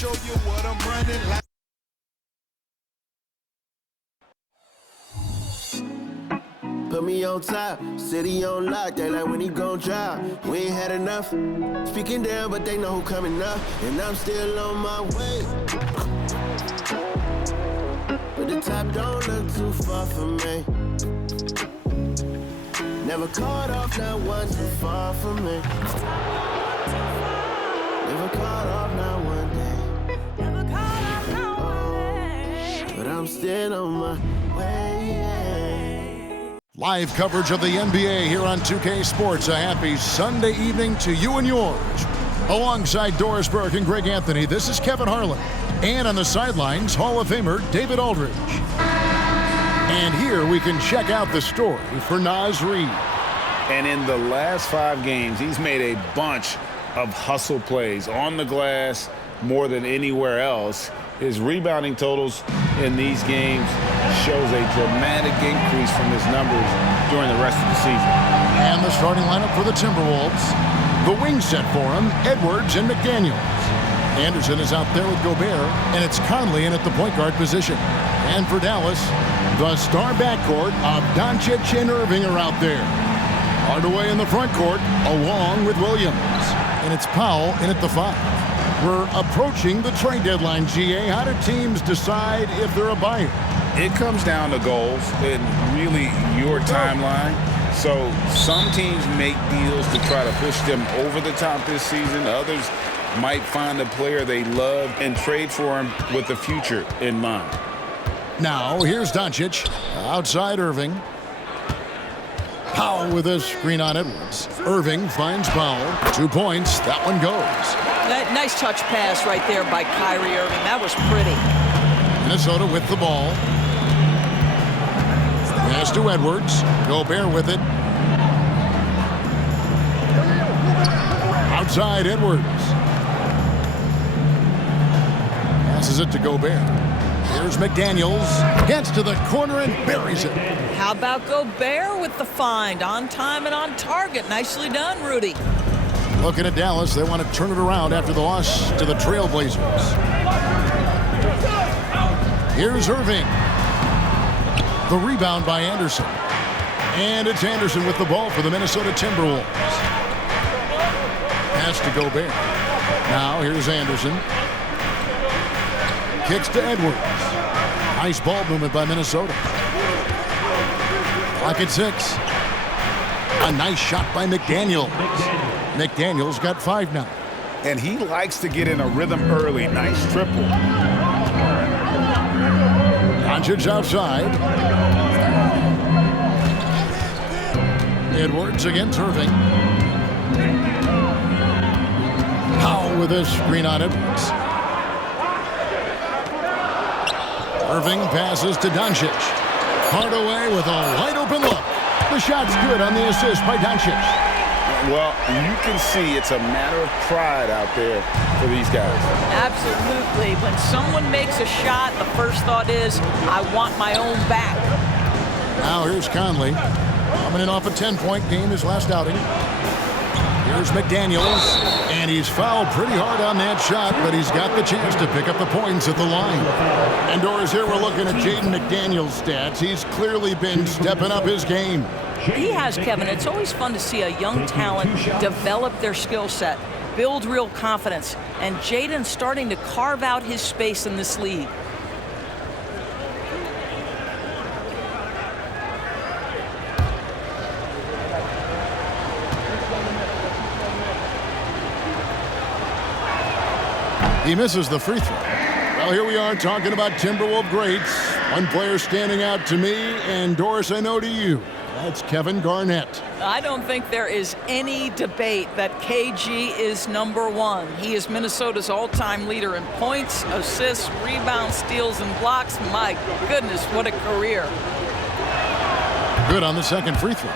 show you what I'm running like. Put me on top, city on lock, they like when he gon' drop. We ain't had enough, speaking down, but they know who coming up. And I'm still on my way. But the top don't look too far from me. Never caught off, not one too far from me. Never caught off, not one day. Never caught off, not one day. But I'm still on my way. Live coverage of the NBA here on 2K Sports. A happy Sunday evening to you and yours. Alongside Doris Burke and Greg Anthony, this is Kevin Harlan. And on the sidelines, Hall of Famer David Aldridge. And here we can check out the story for Naz Reid. And in the last 5 games, he's made a bunch of hustle plays on the glass more than anywhere else. His rebounding totals in these games shows a dramatic increase from his numbers during the rest of the season. And the starting lineup for the Timberwolves. The wing set for him, Edwards and McDaniels. Anderson is out there with Gobert, and it's Conley in at the point guard position. And for Dallas, the star backcourt of Doncic and Irving are out there. Hardaway in the front court, along with Williams. And it's Powell in at the 5. We're approaching the trade deadline, GA. How do teams decide if they're a buyer? It comes down to goals and really your timeline. So some teams make deals to try to push them over the top this season. Others might find a player they love and trade for him with the future in mind. Now, here's Doncic. Outside Irving. Powell with a screen on Edwards. Irving finds Powell. 2 points. That one goes. Nice touch pass right there by Kyrie Irving. That was pretty. Minnesota with the ball. Pass to Edwards. Gobert with it. Outside Edwards. Passes it to Gobert. Here's McDaniels. Gets to the corner and buries it. How about Gobert with the find? On time and on target. Nicely done, Rudy. Looking at Dallas, they want to turn it around after the loss to the Trailblazers. Here's Irving. The rebound by Anderson. And it's Anderson with the ball for the Minnesota Timberwolves. Pass to Gobert. Now here's Anderson. Kicks to Edwards. Nice ball movement by Minnesota. Clock at 6. A nice shot by McDaniels. McDaniels got 5 now. And he likes to get in a rhythm early. Nice triple. Doncic outside. Edwards against Irving. Powell with a screen on Edwards. Irving passes to Doncic. Hardaway with a wide open look. The shot's good on the assist by Doncic. Well, you can see it's a matter of pride out there for these guys. Absolutely. When someone makes a shot, the first thought is, I want my own back. Now here's Conley. Coming in off a 10-point game his last outing. Here's McDaniels. And he's fouled pretty hard on that shot, but he's got the chance to pick up the points at the line. And Doris, here we're looking at Jaden McDaniels' stats. He's clearly been stepping up his game. He has, Kevin. It's always fun to see a young talent develop their skill set, build real confidence, and Jaden's starting to carve out his space in this league. He misses the free throw. Well, here we are talking about Timberwolves greats. One player standing out to me, and Doris, I know to you. That's Kevin Garnett. I don't think there is any debate that KG is #1. He is Minnesota's all-time leader in points, assists, rebounds, steals, and blocks. My goodness, what a career. Good on the second free throw.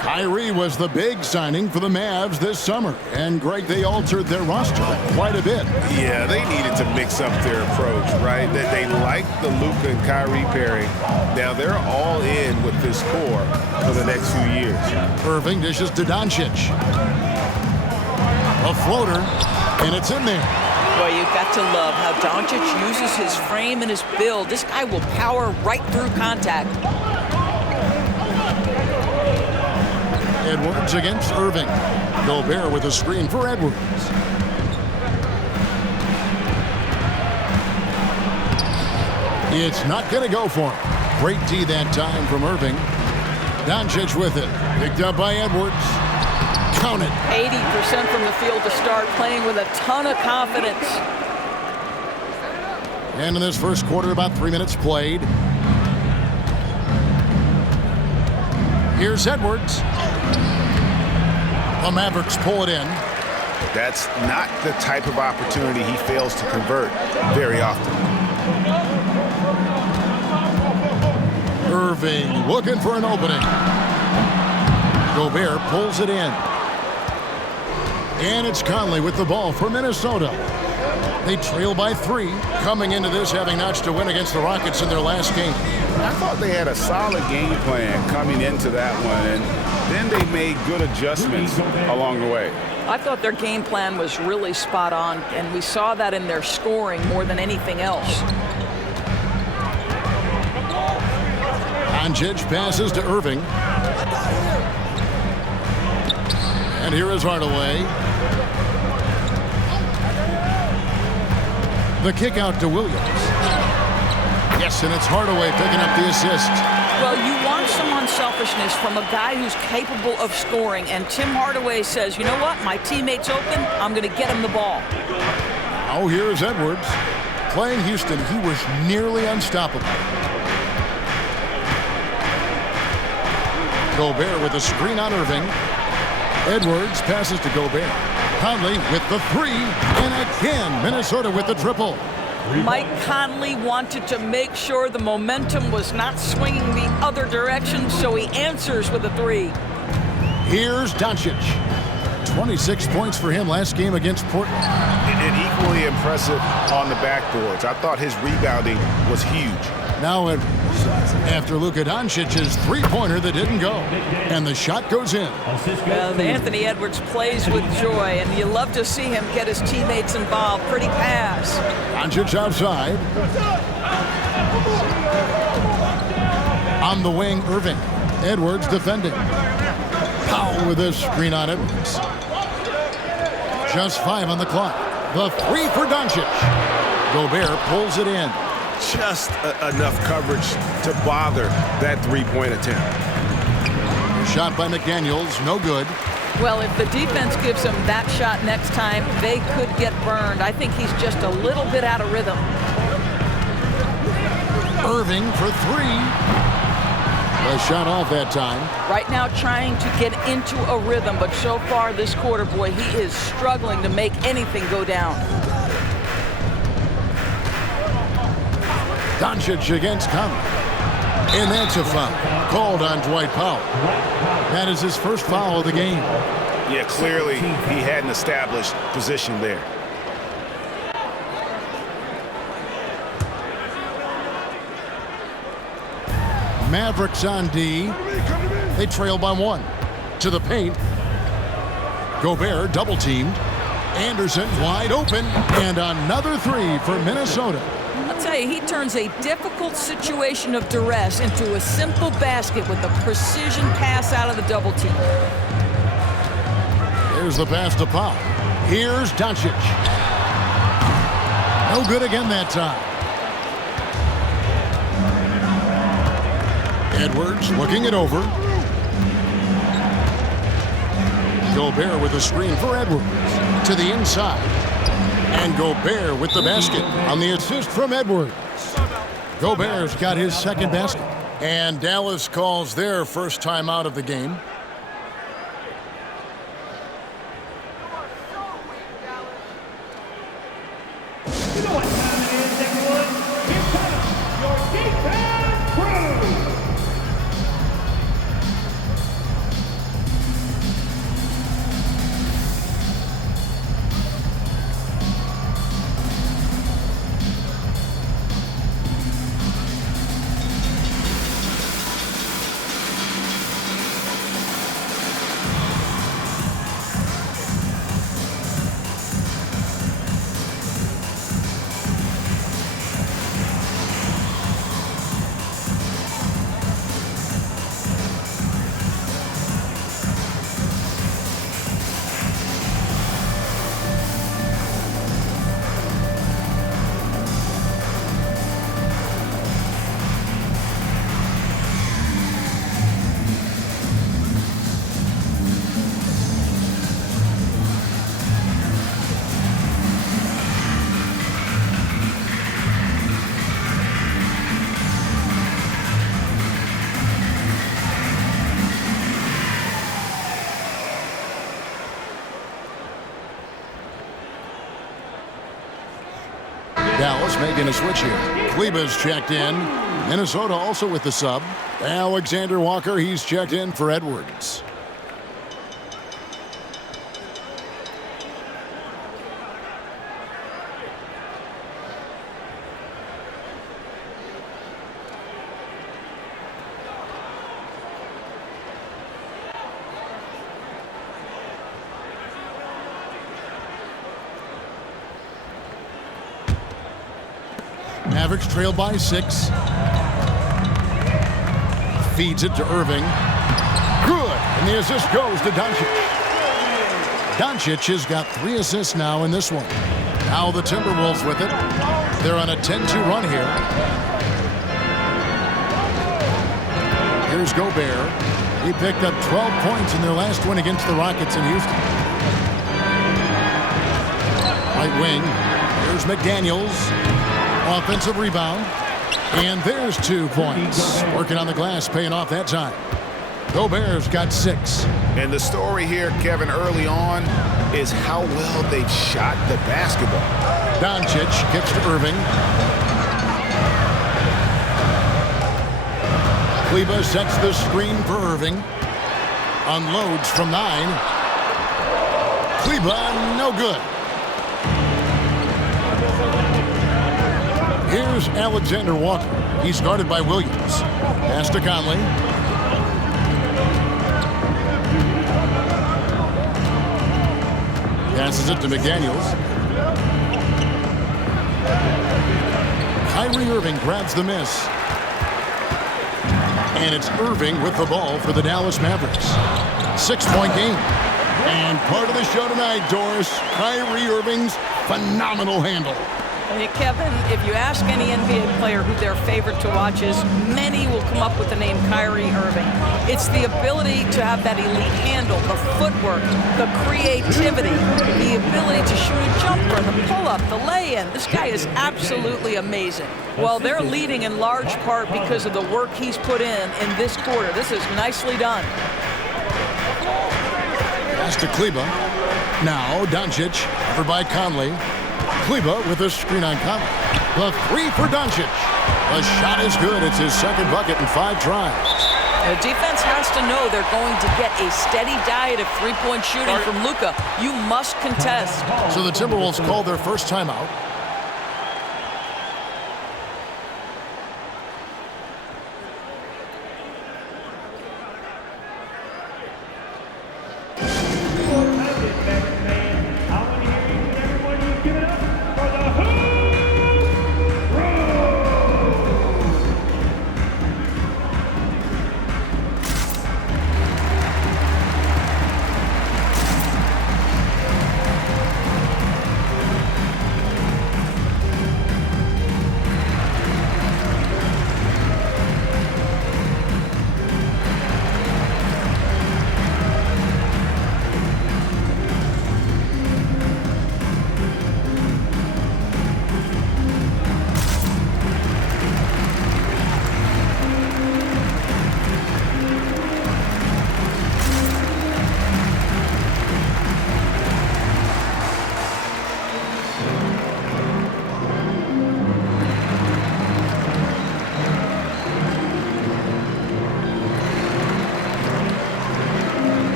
Kyrie was the big signing for the Mavs this summer. And, Greg, they altered their roster quite a bit. Yeah, they needed to mix up their approach, right? They liked the Luka and Kyrie pairing. Now they're all in with this core for the next few years. Irving dishes to Doncic. A floater, and it's in there. Boy, you've got to love how Doncic uses his frame and his build. This guy will power right through contact. Edwards against Irving. Gobert with a screen for Edwards. It's not going to go for him. Great D that time from Irving. Doncic with it. Picked up by Edwards. Count it. 80% from the field to start, playing with a ton of confidence. And in this first quarter, about 3 minutes played. Here's Edwards. The Mavericks pull it in. That's not the type of opportunity he fails to convert very often. Irving looking for an opening. Gobert pulls it in. And it's Conley with the ball for Minnesota. They trail by 3, coming into this having notched a win against the Rockets in their last game. I thought they had a solid game plan coming into that one, and then they made good adjustments along the way. I thought their game plan was really spot on, and we saw that in their scoring more than anything else. Doncic passes to Irving. And here is Hardaway. The kick out to Williams. Yes, and it's Hardaway picking up the assist. Well, you want some unselfishness from a guy who's capable of scoring, and Tim Hardaway says, you know what, my teammate's open, I'm going to get him the ball. Oh, here's Edwards. Playing Houston, he was nearly unstoppable. Gobert with a screen on Irving. Edwards passes to Gobert. Conley with the 3, and again, Minnesota with the triple. Mike Conley wanted to make sure the momentum was not swinging the other direction, so he answers with a 3. Here's Doncic. 26 points for him last game against Portland. And equally impressive on the backboards. I thought his rebounding was huge. Now Edwards after Luka Doncic's three-pointer that didn't go. And the shot goes in. Well, Anthony Edwards plays with joy, and you love to see him get his teammates involved. Pretty pass. Doncic outside. On the wing, Irving. Edwards defending. Powell with a screen on Edwards. Just 5 on the clock. The 3 for Doncic. Gobert pulls it in. Just enough coverage to bother that three-point attempt. Shot by McDaniels, no good. Well, if the defense gives him that shot next time, they could get burned. I think he's just a little bit out of rhythm. Irving for 3. The shot off that time. Right now trying to get into a rhythm, but so far this quarter, boy, he is struggling to make anything go down. Doncic against Conley. And that's a foul called on Dwight Powell. That is his first foul of the game. Yeah, clearly he had an established position there. Mavericks on D. They trail by 1. To the paint. Gobert double teamed. Anderson wide open. And another 3 for Minnesota. I'll tell you, he turns a difficult situation of duress into a simple basket with a precision pass out of the double team. Here's the pass to Powell. Here's Doncic. No good again that time. Edwards looking it over. Gobert with a screen for Edwards. To the inside. And Gobert with the basket on the assist from Edwards. Gobert's got his second basket. And Dallas calls their first timeout of the game. You know what time it is, everyone? Here comes your G-Town crew! Dallas making a switch here. Kleba's checked in. Minnesota also with the sub. Alexander Walker, he's checked in for Edwards. Mavericks trail by 6. Feeds it to Irving. Good. And the assist goes to Doncic. Doncic has got 3 assists now in this one. Now the Timberwolves with it. They're on a 10-2 run here. Here's Gobert. He picked up 12 points in their last win against the Rockets in Houston. Right wing. Here's McDaniels. Offensive rebound. And there's 2 points. Working on the glass, paying off that time. Gobert's got 6. And the story here, Kevin, early on is how well they've shot the basketball. Doncic kicks to Irving. Kleba sets the screen for Irving. Unloads from 9. Kleba, no good. Here's Alexander Walker. He's guarded by Williams. Pass to Conley. Passes it to McDaniels. Kyrie Irving grabs the miss. And it's Irving with the ball for the Dallas Mavericks. 6-point game. And part of the show tonight, Doris, Kyrie Irving's phenomenal handle. Hey, Kevin, if you ask any NBA player who their favorite to watch is, many will come up with the name Kyrie Irving. It's the ability to have that elite handle, the footwork, the creativity, the ability to shoot a jumper, the pull-up, the lay-in. This guy is absolutely amazing. Well, they're leading in large part because of the work he's put in this quarter. This is nicely done. Pass to Kleba. Now Doncic, covered by Conley. Kleba with a screen on Conley. The 3 for Doncic. The shot is good. It's his second bucket in 5 tries. The defense has to know they're going to get a steady diet of three-point shooting from Luka. You must contest. So the Timberwolves call their first timeout.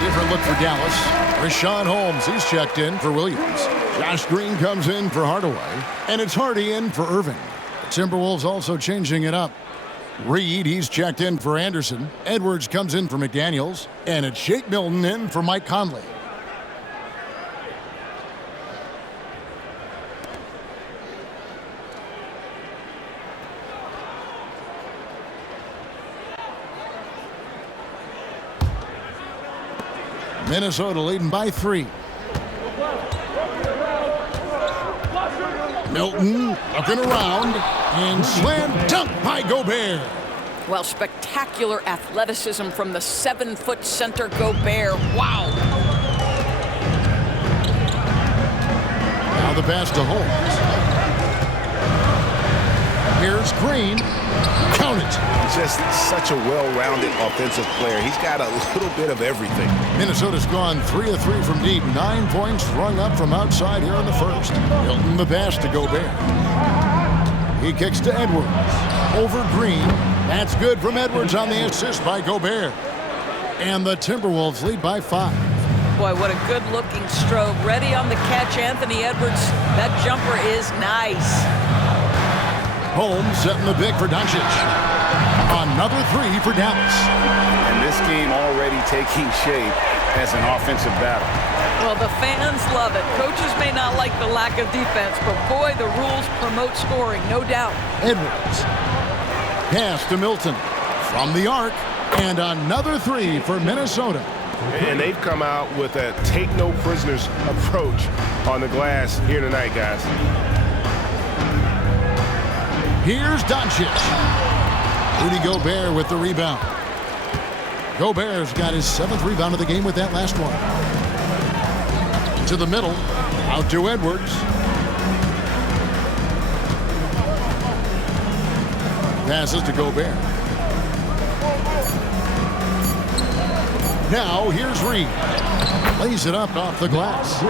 Different look for Dallas. Rashawn Holmes, he's checked in for Williams. Josh Green comes in for Hardaway. And it's Hardy in for Irving. The Timberwolves also changing it up. Reed, he's checked in for Anderson. Edwards comes in for McDaniels. And it's Shake Milton in for Mike Conley. Minnesota leading by 3. Milton looking around and slam dunk by Gobert. Well, spectacular athleticism from the 7-foot center Gobert. Wow. Now the pass to Holmes. Here's Green. Count it. Just such a well-rounded offensive player. He's got a little bit of everything. Minnesota's gone 3 of 3 from deep. 9 points rung up from outside here in the first. Hilton the pass to Gobert. He kicks to Edwards. Over Green. That's good from Edwards on the assist by Gobert. And the Timberwolves lead by 5. Boy, what a good-looking stroke. Ready on the catch, Anthony Edwards. That jumper is nice. Holmes setting the pick for Doncic. Another 3 for Dallas. And this game already taking shape as an offensive battle. Well, the fans love it. Coaches may not like the lack of defense, but boy, the rules promote scoring, no doubt. Edwards. Pass to Milton. From the arc. And another 3 for Minnesota. And they've come out with a take-no-prisoners approach on the glass here tonight, guys. Here's Doncic. Rudy Gobert with the rebound. Gobert's got his 7th rebound of the game with that last one. To the middle. Out to Edwards. Passes to Gobert. Now here's Reed. Lays it up off the glass.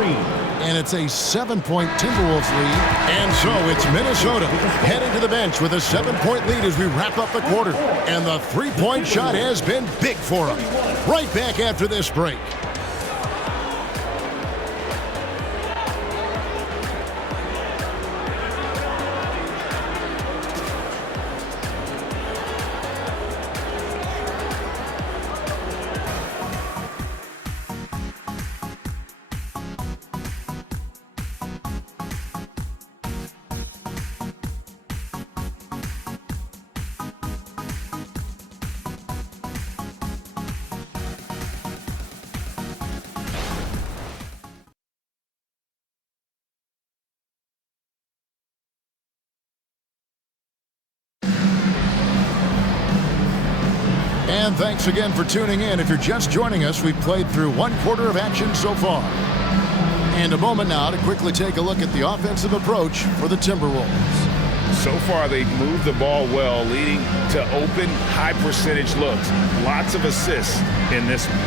And it's a 7-point Timberwolves lead. And so it's Minnesota heading to the bench with a 7-point lead as we wrap up the quarter. And the 3-point shot has been big for them. Right back after this break. And thanks again for tuning in. If you're just joining us, we've played through 1 quarter of action so far. And a moment now to quickly take a look at the offensive approach for the Timberwolves. So far, they've moved the ball well, leading to open, high-percentage looks. Lots of assists in this one.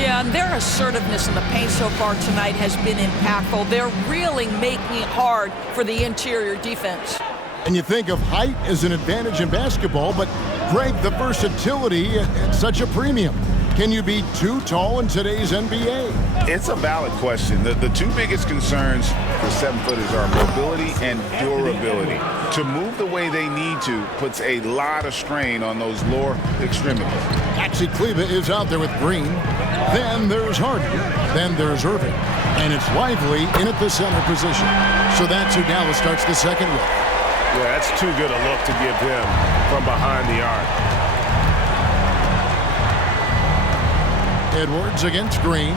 Yeah, and their assertiveness in the paint so far tonight has been impactful. They're really making it hard for the interior defense. And you think of height as an advantage in basketball, but Greg, the versatility at such a premium. Can you be too tall in today's NBA? It's a valid question. The 2 biggest concerns for 7-footers are mobility and durability. To move the way they need to puts a lot of strain on those lower extremities. Maxi Kleber is out there with Green. Then there's Harden. Then there's Irving. And it's Lively in at the center position. So that's who Dallas starts the second with. Yeah, that's too good a look to give him from behind the arc. Edwards against Green.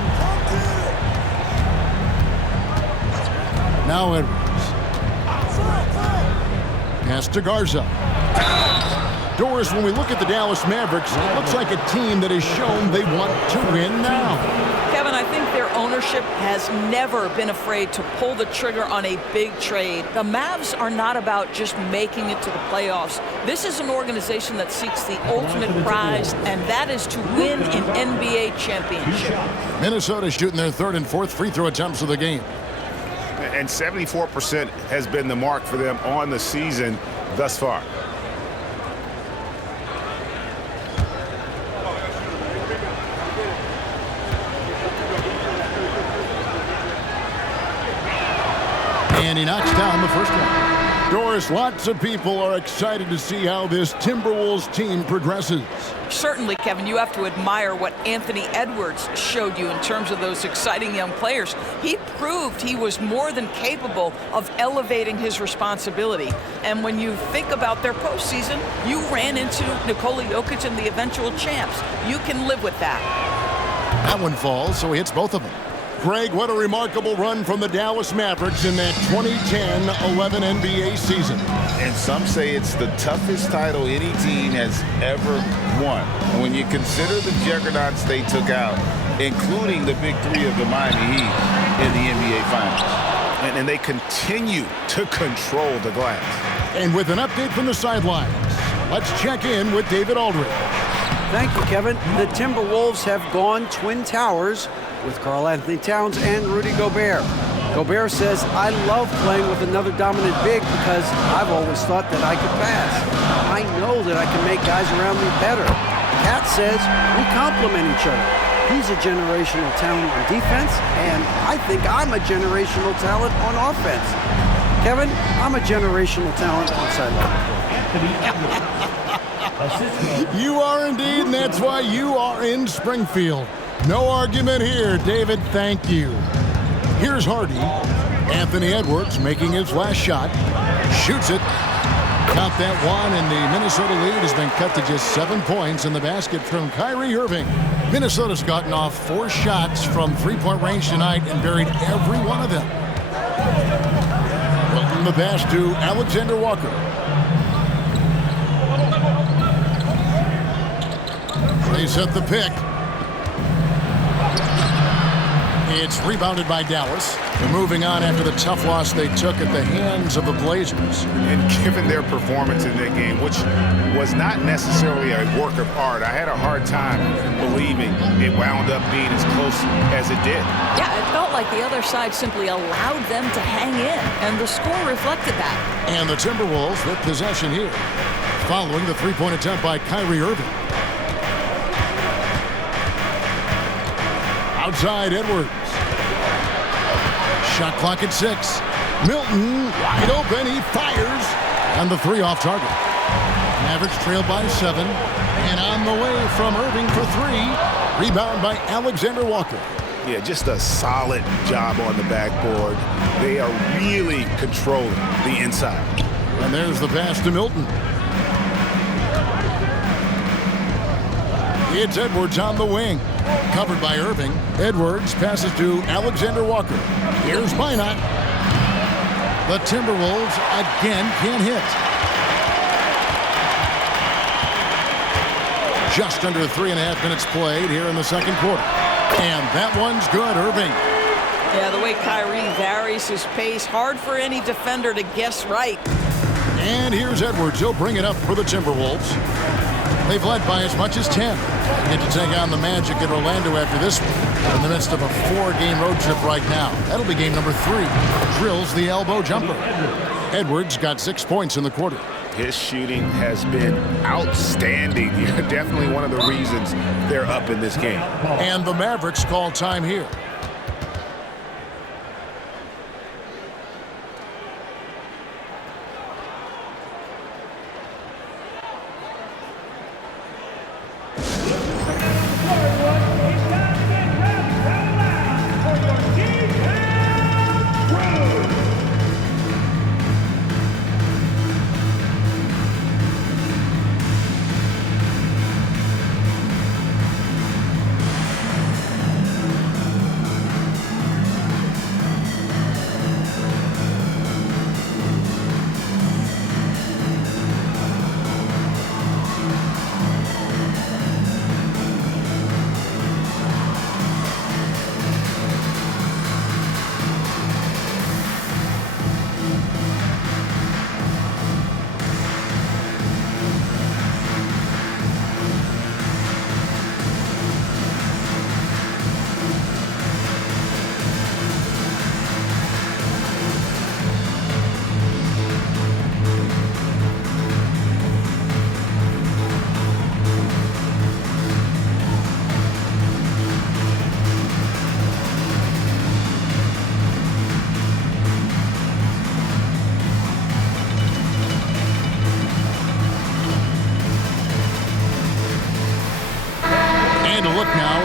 Now Edwards. Pass to Garza. Doris, when we look at the Dallas Mavericks, it looks like a team that has shown they want to win now. Kevin, I think their ownership has never been afraid to pull the trigger on a big trade. The Mavs are not about just making it to the playoffs. This is an organization that seeks the ultimate prize, and that is to win an NBA championship. Minnesota shooting their 3rd and 4th free throw attempts of the game. And 74% has been the mark for them on the season thus far. And he knocks down the first one. Doris, lots of people are excited to see how this Timberwolves team progresses. Certainly, Kevin, you have to admire what Anthony Edwards showed you in terms of those exciting young players. He proved he was more than capable of elevating his responsibility. And when you think about their postseason, you ran into Nikola Jokic and the eventual champs. You can live with that. That one falls, so he hits both of them. Greg, what a remarkable run from the Dallas Mavericks in that 2010-11 NBA season. And some say it's the toughest title any team has ever won. And when you consider the juggernauts they took out, including the big 3 of the Miami Heat in the NBA Finals. and they continue to control the glass. And with an update from the sidelines, let's check in with David Aldridge. Thank you, Kevin. The Timberwolves have gone Twin Towers with Karl Anthony Towns and Rudy Gobert. Gobert says, I love playing with another dominant big because I've always thought that I could pass. I know that I can make guys around me better. Cat says, we complement each other. He's a generational talent on defense, and I think I'm a generational talent on offense. Kevin, I'm a generational talent on sideline. You are indeed, and that's why you are in Springfield. No argument here, David. Thank you. Here's Hardy. Anthony Edwards making his last shot. Shoots it. Count that one, and the Minnesota lead has been cut to just 7 points in the basket from Kyrie Irving. Minnesota's gotten off 4 shots from three-point range tonight and buried every one of them. Welcome the pass to Alexander Walker. They set the pick. It's rebounded by Dallas. They're moving on after the tough loss they took at the hands of the Blazers. And given their performance in that game, which was not necessarily a work of art, I had a hard time believing it wound up being as close as it did. Yeah, it felt like the other side simply allowed them to hang in, and the score reflected that. And the Timberwolves with possession here, following the three-point attempt by Kyrie Irving. Outside Edwards. Shot clock at 6. Milton wide open. He fires. And the 3 off target. Mavericks trailed by 7. And on the way from Irving for 3. Rebound by Alexander Walker. Yeah, just a solid job on the backboard. They are really controlling the inside. And there's the pass to Milton. It's Edwards on the wing. Covered by Irving. Edwards passes to Alexander Walker. Here's Minot. The Timberwolves again can't hit. Just under 3.5 minutes played here in the second quarter. And that one's good, Irving. Yeah, the way Kyrie varies his pace, hard for any defender to guess right. And here's Edwards. He'll bring it up for the Timberwolves. They've led by as much as 10. They get to take on the Magic in Orlando after this one. They're in the midst of a 4-game road trip right now. That'll be game number 3. Drills the elbow jumper. Edwards got 6 points in the quarter. His shooting has been outstanding. Definitely one of the reasons they're up in this game. And the Mavericks call time here.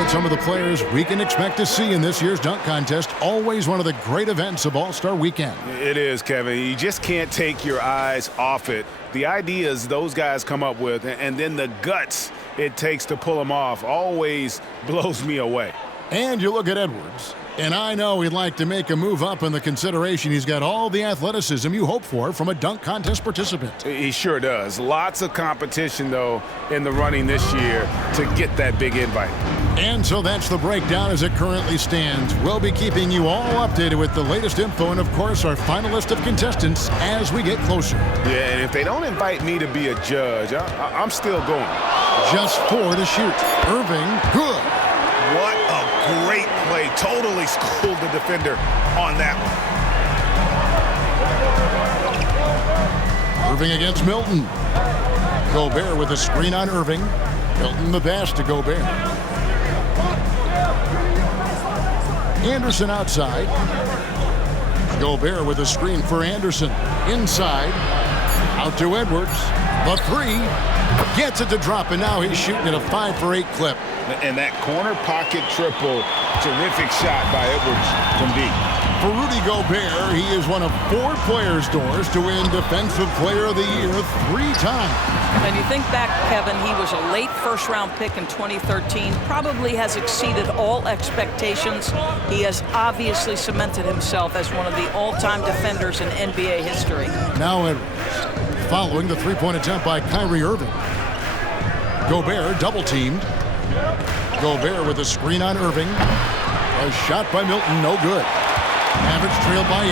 Some of the players we can expect to see in this year's dunk contest. Always one of the great events of All-Star Weekend. It is, Kevin. You just can't take your eyes off it. The ideas those guys come up with and then the guts it takes to pull them off always blows me away. And you look at Edwards. And I know he'd like to make a move up in the consideration. He's got all the athleticism you hope for from a dunk contest participant. He sure does. Lots of competition, though, in the running this year to get that big invite. And so that's the breakdown as it currently stands. We'll be keeping you all updated with the latest info and, of course, our final list of contestants as we get closer. Yeah, and if they don't invite me to be a judge, I'm still going. Just 4 to shoot. Irving, good. What a great play. Totally schooled the defender on that one. Irving against Milton. Gobert with a screen on Irving. Milton the pass to Gobert. Anderson outside. Gobert with a screen for Anderson. Inside. Out to Edwards. The 3. Gets it to drop, and now he's shooting at a 5 for 8 clip. And that corner pocket triple, terrific shot by Edwards from deep. For Rudy Gobert, he is one of 4 players, Doors, to win Defensive Player of the Year 3 times. And you think back, Kevin, he was a late first-round pick in 2013, probably has exceeded all expectations. He has obviously cemented himself as one of the all-time defenders in NBA history. Now Edwards, following the three-point attempt by Kyrie Irving. Gobert double-teamed. Gobert with a screen on Irving. A shot by Milton, no good. Mavericks trailed by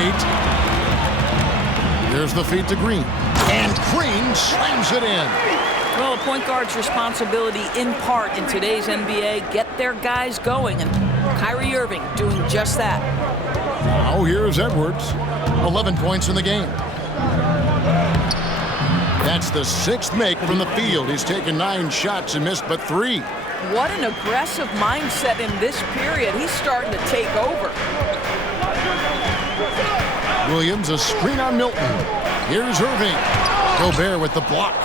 8. There's the feed to Green. And Green slams it in. Well, a point guard's responsibility in part in today's NBA, get their guys going. And Kyrie Irving doing just that. Now here's Edwards. 11 points in the game. That's the 6th make from the field. He's taken 9 shots and missed but 3. What an aggressive mindset in this period. He's starting to take over. Williams, a screen on Milton. Here's Irving. Gobert with the block.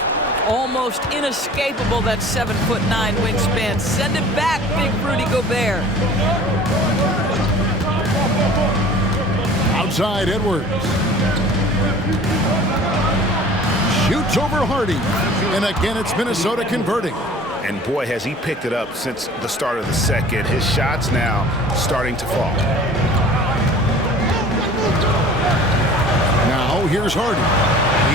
Almost inescapable, that 7'9" wingspan. Send it back, big Rudy Gobert. Outside Edwards. Shoots over Hardy. And again, it's Minnesota converting. And boy, has he picked it up since the start of the second. His shots now starting to fall. Now here's Hardy.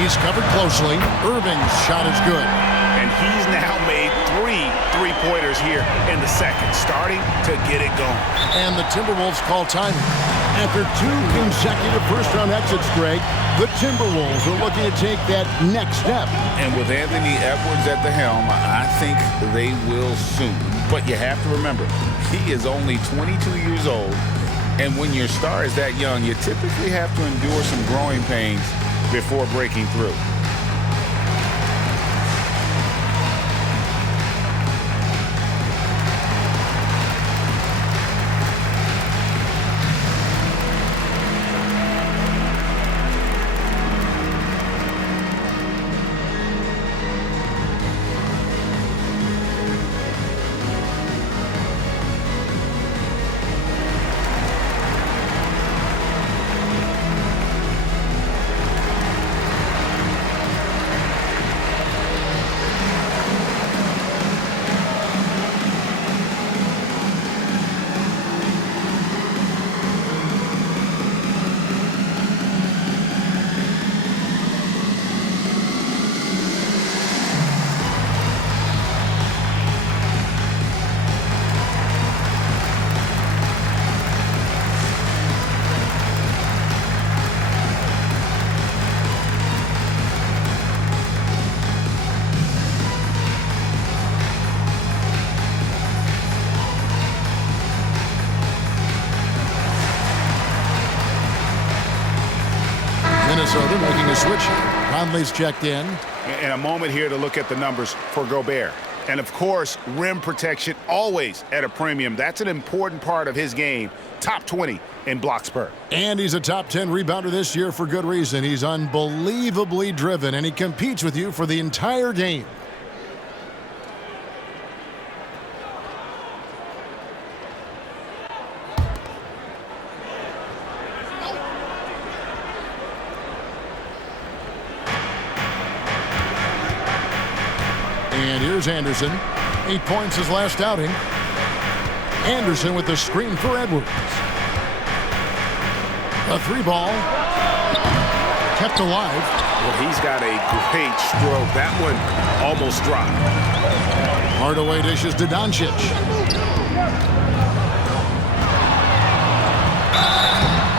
He's covered closely. Irving's shot is good. And he's now made 3 3-pointers here in the second, starting to get it going. And the Timberwolves call timing. After 2 consecutive first-round exits, Greg, the Timberwolves are looking to take that next step. And with Anthony Edwards at the helm, I think they will soon. But you have to remember, he is only 22 years old. And when your star is that young, you typically have to endure some growing pains before breaking through. Minnesota making a switch. Conley's checked in. And a moment here to look at the numbers for Gobert. And, of course, rim protection always at a premium. That's an important part of his game. Top 20 in blocks per. And he's a top 10 rebounder this year for good reason. He's unbelievably driven, and he competes with you for the entire game. And here's Anderson. 8 points his last outing. Anderson with the screen for Edwards. A 3-ball. Kept alive. Well, he's got a great stroke. That one almost dropped. Hardaway dishes to Doncic.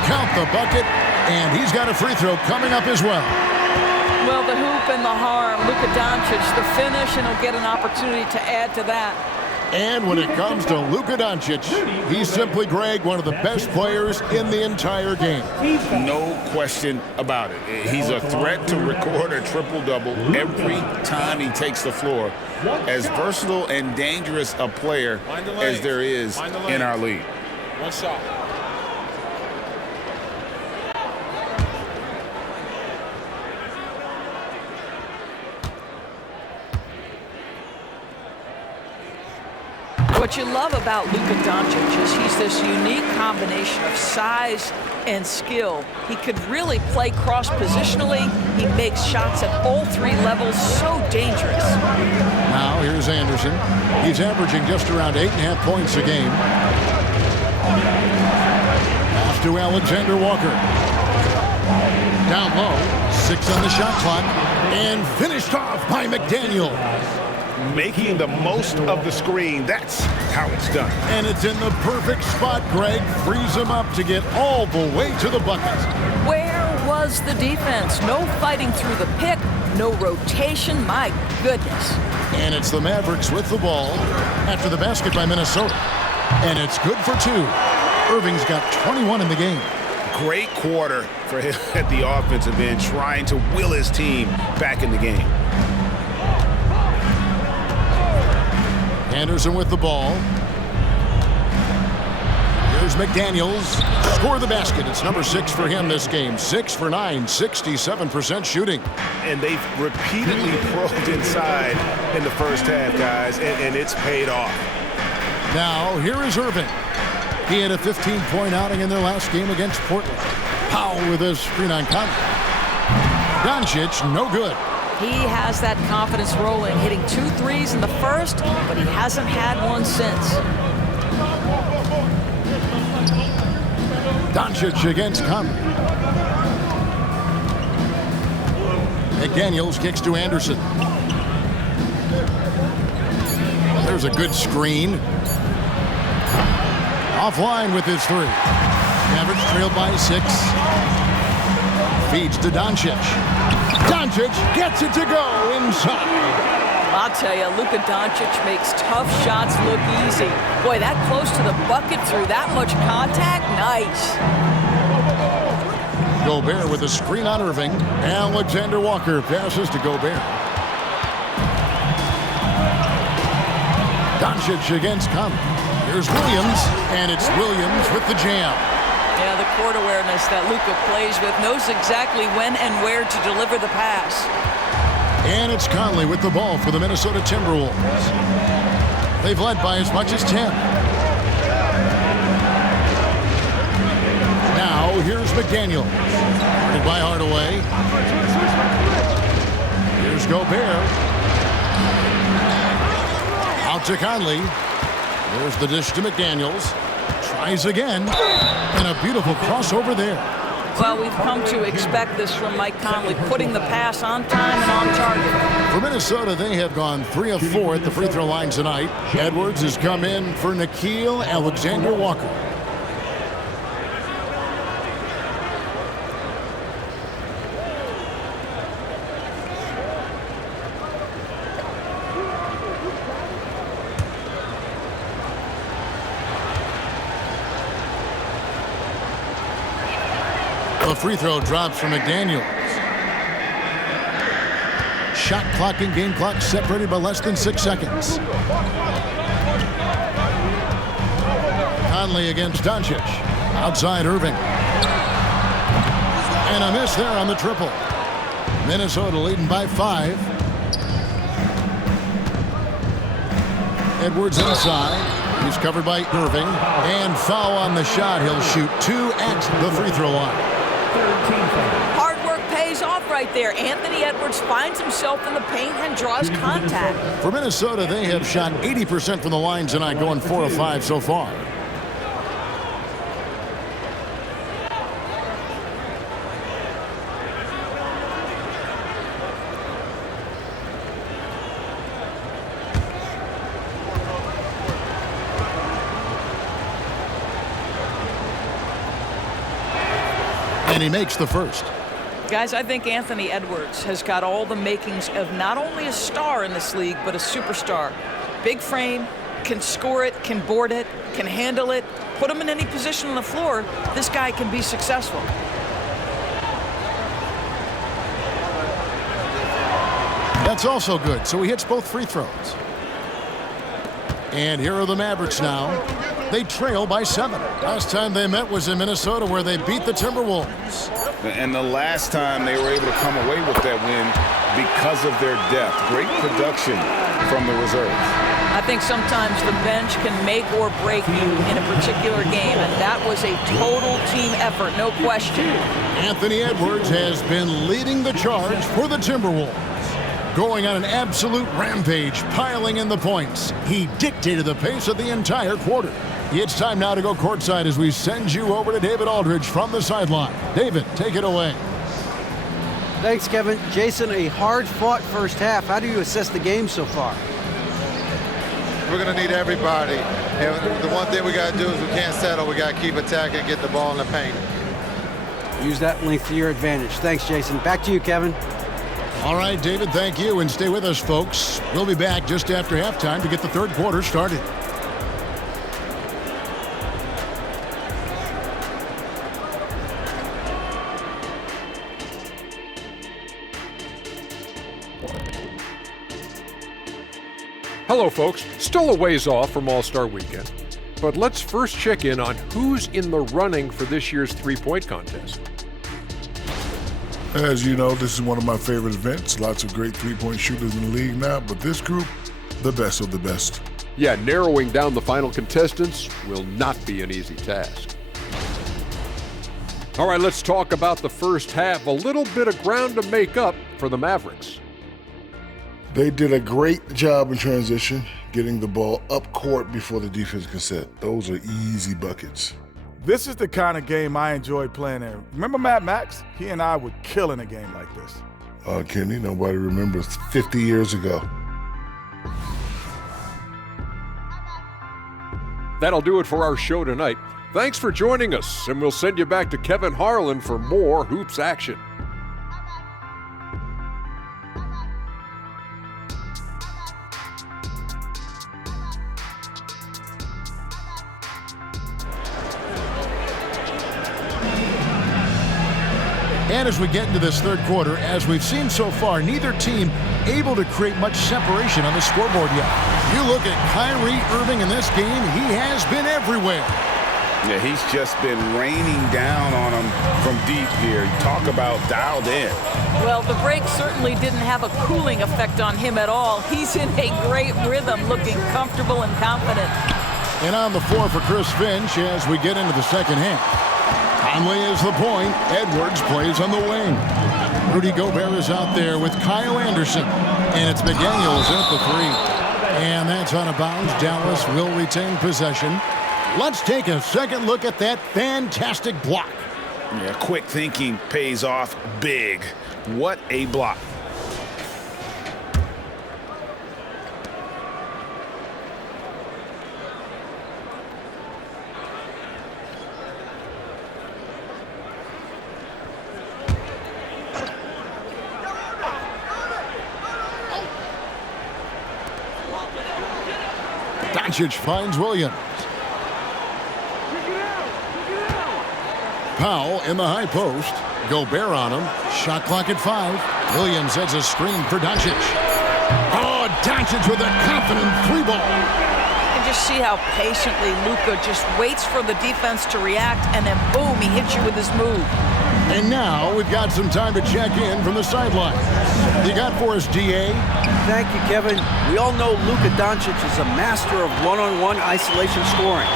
Count the bucket, and he's got a free throw coming up as well. Well, the hoop and the harm. Luka Doncic, the finish, and he'll get an opportunity to add to that. And when it comes to Luka Doncic, he's simply, Greg, one of the best players in the entire game. No question about it. He's a threat to record a triple-double every time he takes the floor. As versatile and dangerous a player as there is in our league. One shot. What you love about Luka Doncic is he's this unique combination of size and skill. He could really play cross-positionally. He makes shots at all 3 levels, so dangerous. Now here's Anderson. He's averaging just around 8.5 points a game. Pass to Alexander Walker. Down low, 6 on the shot clock, and finished off by McDaniel. Making the most of the screen. That's how it's done. And it's in the perfect spot, Greg. Frees him up to get all the way to the bucket. Where was the defense? No fighting through the pick, no rotation. My goodness. And it's the Mavericks with the ball after the basket by Minnesota. And it's good for 2. Irving's got 21 in the game. Great quarter for him at the offensive end, trying to will his team back in the game. Anderson with the ball. Here's McDaniels. Score the basket. It's number 6 for him this game. 6 for 9, 67% shooting. And they've repeatedly probed inside in the first half, guys, and it's paid off. Now, here is Irving. He had a 15-point outing in their last game against Portland. Powell with a screen on Conley. Doncic, no good. He has that confidence rolling, hitting 2 threes in the first, but he hasn't had one since. Doncic against Conley. McDaniels kicks to Anderson. There's a good screen. Offline with his 3. Mavericks trailed by 6. Feeds to Doncic. Doncic gets it to go inside. I'll tell you, Luka Doncic makes tough shots look easy. Boy, that close to the bucket through that much contact, nice. Gobert with a screen on Irving. Alexander Walker passes to Gobert. Doncic against Conley. Here's Williams, and it's Williams with the jam. Yeah, the court awareness that Luka plays with, knows exactly when and where to deliver the pass. And it's Conley with the ball for the Minnesota Timberwolves. They've led by as much as 10. Now, here's McDaniel. Guarded by Hardaway. Here's Gobert. Out to Conley. There's the dish to McDaniels. Tries again. And a beautiful crossover there. Well, we've come to expect this from Mike Conley, putting the pass on time and on target. For Minnesota, they have gone 3 of 4 at the free throw line tonight. Edwards has come in for Nickeil Alexander Walker. A free throw drops from McDaniels. Shot clock and game clock separated by less than 6 seconds. Conley against Doncic. Outside Irving. And a miss there on the triple. Minnesota leading by 5. Edwards inside. He's covered by Irving. And foul on the shot. He'll shoot 2 at the free throw line. Hard work pays off right there. Anthony Edwards finds himself in the paint and draws contact. For Minnesota, they have shot 80% from the line tonight, going 4 of 5 so far. And he makes the first. Guys, I think Anthony Edwards has got all the makings of not only a star in this league, but a superstar. Big frame, can score it, can board it, can handle it. Put him in any position on the floor, this guy can be successful. That's also good, so he hits both free throws. And here are the Mavericks now. They trail by 7. Last time they met was in Minnesota, where they beat the Timberwolves. And the last time they were able to come away with that win because of their depth. Great production from the reserves. I think sometimes the bench can make or break you in a particular game, and that was a total team effort, no question. Anthony Edwards has been leading the charge for the Timberwolves. Going on an absolute rampage, piling in the points. He dictated the pace of the entire quarter. It's time now to go courtside as we send you over to David Aldridge from the sideline. David, take it away. Thanks, Kevin. Jason, a hard-fought first half. How do you assess the game so far? We're going to need everybody. And the one thing we got to do is we can't settle. We got to keep attacking and get the ball in the paint. Use that length to your advantage. Thanks, Jason. Back to you, Kevin. All right, David, thank you, and stay with us, folks. We'll be back just after halftime to get the third quarter started. Hello, folks. Still a ways off from All-Star Weekend, but let's first check in on who's in the running for this year's three-point contest. As you know, this is one of my favorite events. Lots of great three-point shooters in the league now, but this group, the best of the best. Yeah, narrowing down the final contestants will not be an easy task. All right, let's talk about the first half. A little bit of ground to make up for the Mavericks. They did a great job in transition, getting the ball up court before the defense can set. Those are easy buckets. This is the kind of game I enjoy playing in. Remember Mad Max? He and I would kill in a game like this. Kenny, nobody remembers 50 years ago. That'll do it for our show tonight. Thanks for joining us, and we'll send you back to Kevin Harlan for more hoops action. And as we get into this third quarter, as we've seen so far, neither team able to create much separation on the scoreboard yet. You look at Kyrie Irving in this game, he has been everywhere. Yeah, he's just been raining down on him from deep here. Talk about dialed in. Well, the break certainly didn't have a cooling effect on him at all. He's in a great rhythm, looking comfortable and confident. And on the floor for Chris Finch as we get into the second half. Conley is the point. Edwards plays on the wing. Rudy Gobert is out there with Kyle Anderson. And it's McDaniels at the three. And that's out of bounds. Dallas will retain possession. Let's take a second look at that fantastic block. Yeah, quick thinking pays off big. What a block. Doncic finds Williams. Powell in the high post. Gobert on him. Shot clock at 5. Williams has a screen for Doncic. Oh, Doncic with a confident three ball. You can just see how patiently Luka just waits for the defense to react, and then boom, he hits you with his move. And now we've got some time to check in from the sideline. You got for us, DA? Thank you, Kevin. We all know Luka Doncic is a master of one-on-one isolation scoring.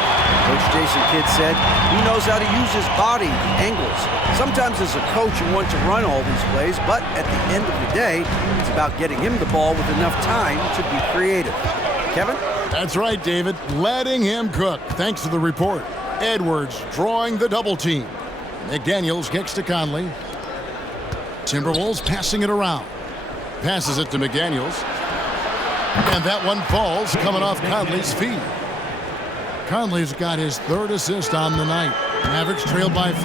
Coach Jason Kidd said he knows how to use his body, the angles. Sometimes as a coach you want to run all these plays, but at the end of the day, it's about getting him the ball with enough time to be creative. Kevin? That's right, David. Letting him cook. Thanks to the report. Edwards drawing the double team. McDaniels kicks to Conley. Timberwolves passing it around. Passes it to McDaniels. And that one falls coming off Conley's feet. Conley's got his third assist on the night. Mavericks trailed by 5.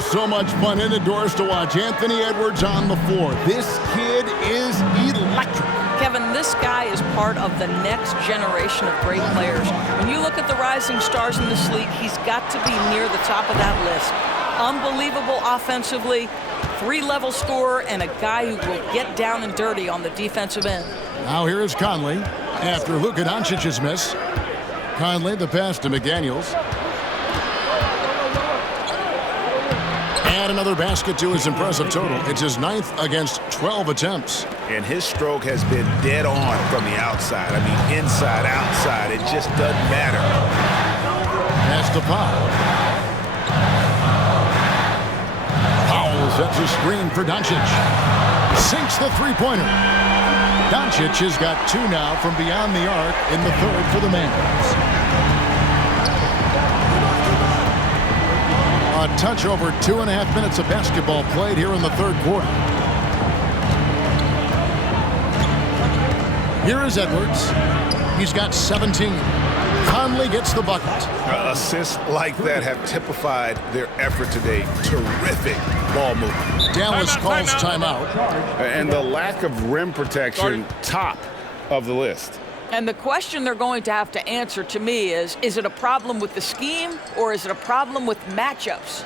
So much fun indoors to watch Anthony Edwards on the floor. This kid is electric. Kevin, this guy is part of the next generation of great players. When you look at the rising stars in this league, he's got to be near the top of that list. Unbelievable offensively, 3-level scorer, and a guy who will get down and dirty on the defensive end. Now here is Conley after Luka Doncic's miss. Conley, the pass to McDaniels. Add another basket to his impressive total. It's his 9th against 12 attempts. And his stroke has been dead on from the outside. I mean, inside, outside, it just doesn't matter. Pass to Powell. Powell sets a screen for Doncic. Sinks the three-pointer. Doncic has got 2 now from beyond the arc in the 3rd for the Mavs. A touch over 2.5 minutes of basketball played here in the 3rd quarter. Here is Edwards. He's got 17. Conley gets the bucket. Assists like that have typified their effort today. Terrific ball movement. Dallas calls timeout. And the lack of rim protection, top of the list. And the question they're going to have to answer to me is it a problem with the scheme or is it a problem with matchups?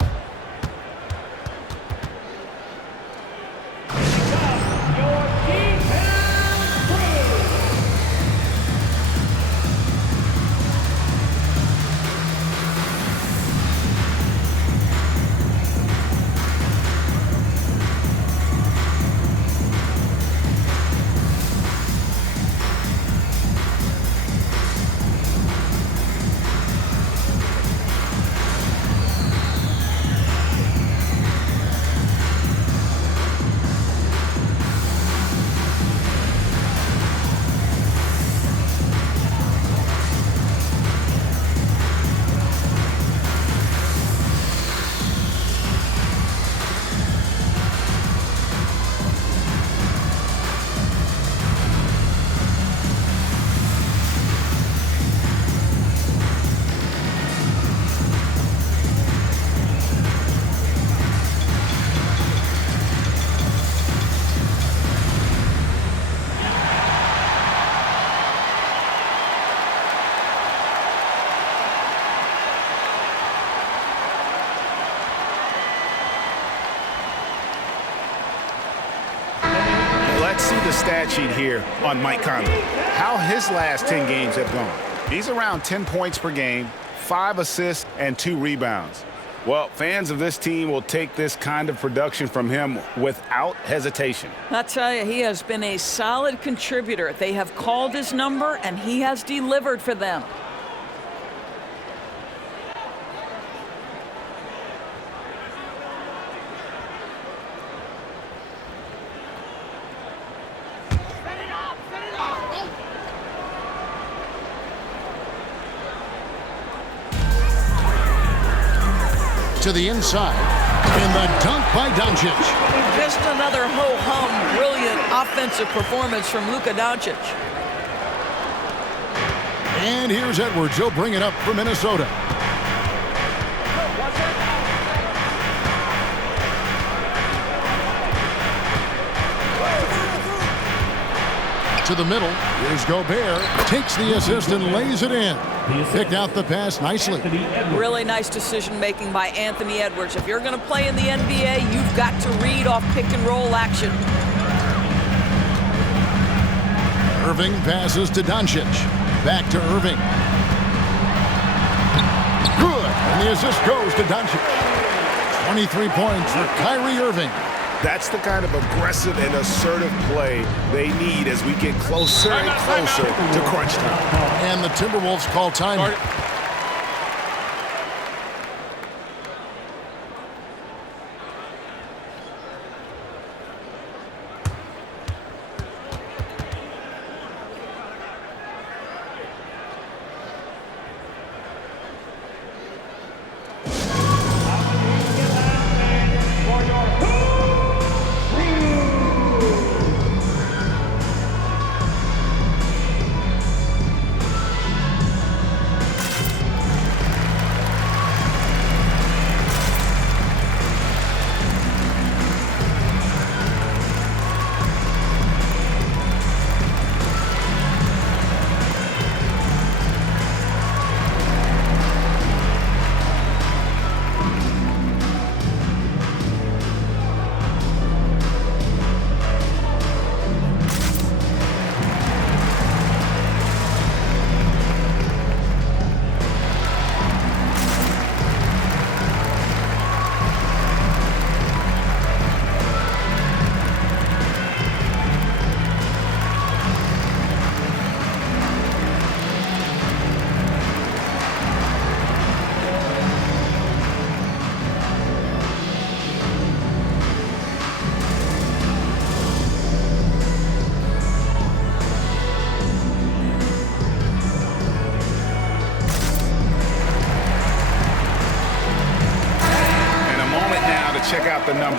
Let's see the stat sheet here on Mike Conley. How his last 10 games have gone. He's around 10 points per game, 5 assists, and 2 rebounds. Well, fans of this team will take this kind of production from him without hesitation. I'll tell you, he has been a solid contributor. They have called his number, and he has delivered for them. To the inside, and the dunk by Doncic. Just another ho-hum, brilliant offensive performance from Luka Doncic. And here's Edwards. He'll bring it up for Minnesota. To the middle. Here's Gobert. Takes the assist and lays it in. Picked out the pass nicely. Really nice decision-making by Anthony Edwards. If you're going to play in the NBA, you've got to read off pick-and-roll action. Irving passes to Doncic. Back to Irving. Good. And the assist goes to Doncic. 23 points for Kyrie Irving. That's the kind of aggressive and assertive play they need as we get closer and closer to crunch time. And the Timberwolves call time.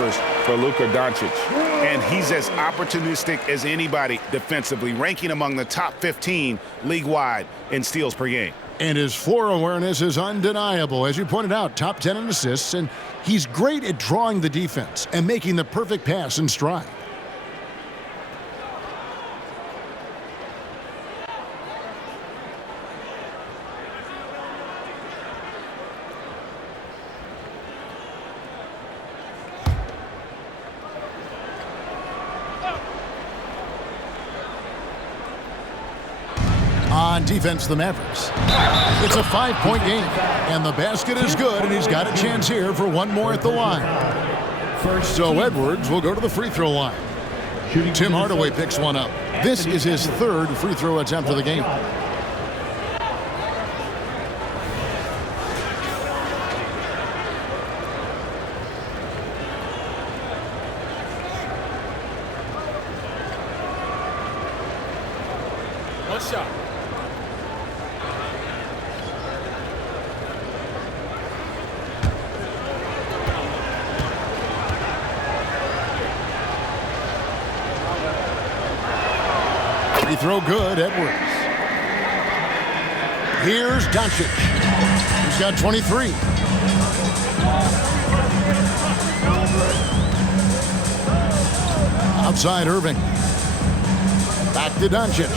numbers for Luka Doncic. And he's as opportunistic as anybody defensively, ranking among the top 15 league-wide in steals per game. And his floor awareness is undeniable. As you pointed out, top 10 in assists, and he's great at drawing the defense and making the perfect pass in stride. On defense, the Mavericks. It's a 5-point game, and the basket is good, and he's got a chance here for one more at the line. So Edwards will go to the free throw line. Tim Hardaway picks one up. This is his third free throw attempt of the game. One shot. Free throw good, Edwards. Here's Doncic. He's got 23. Outside Irving. Back to Doncic.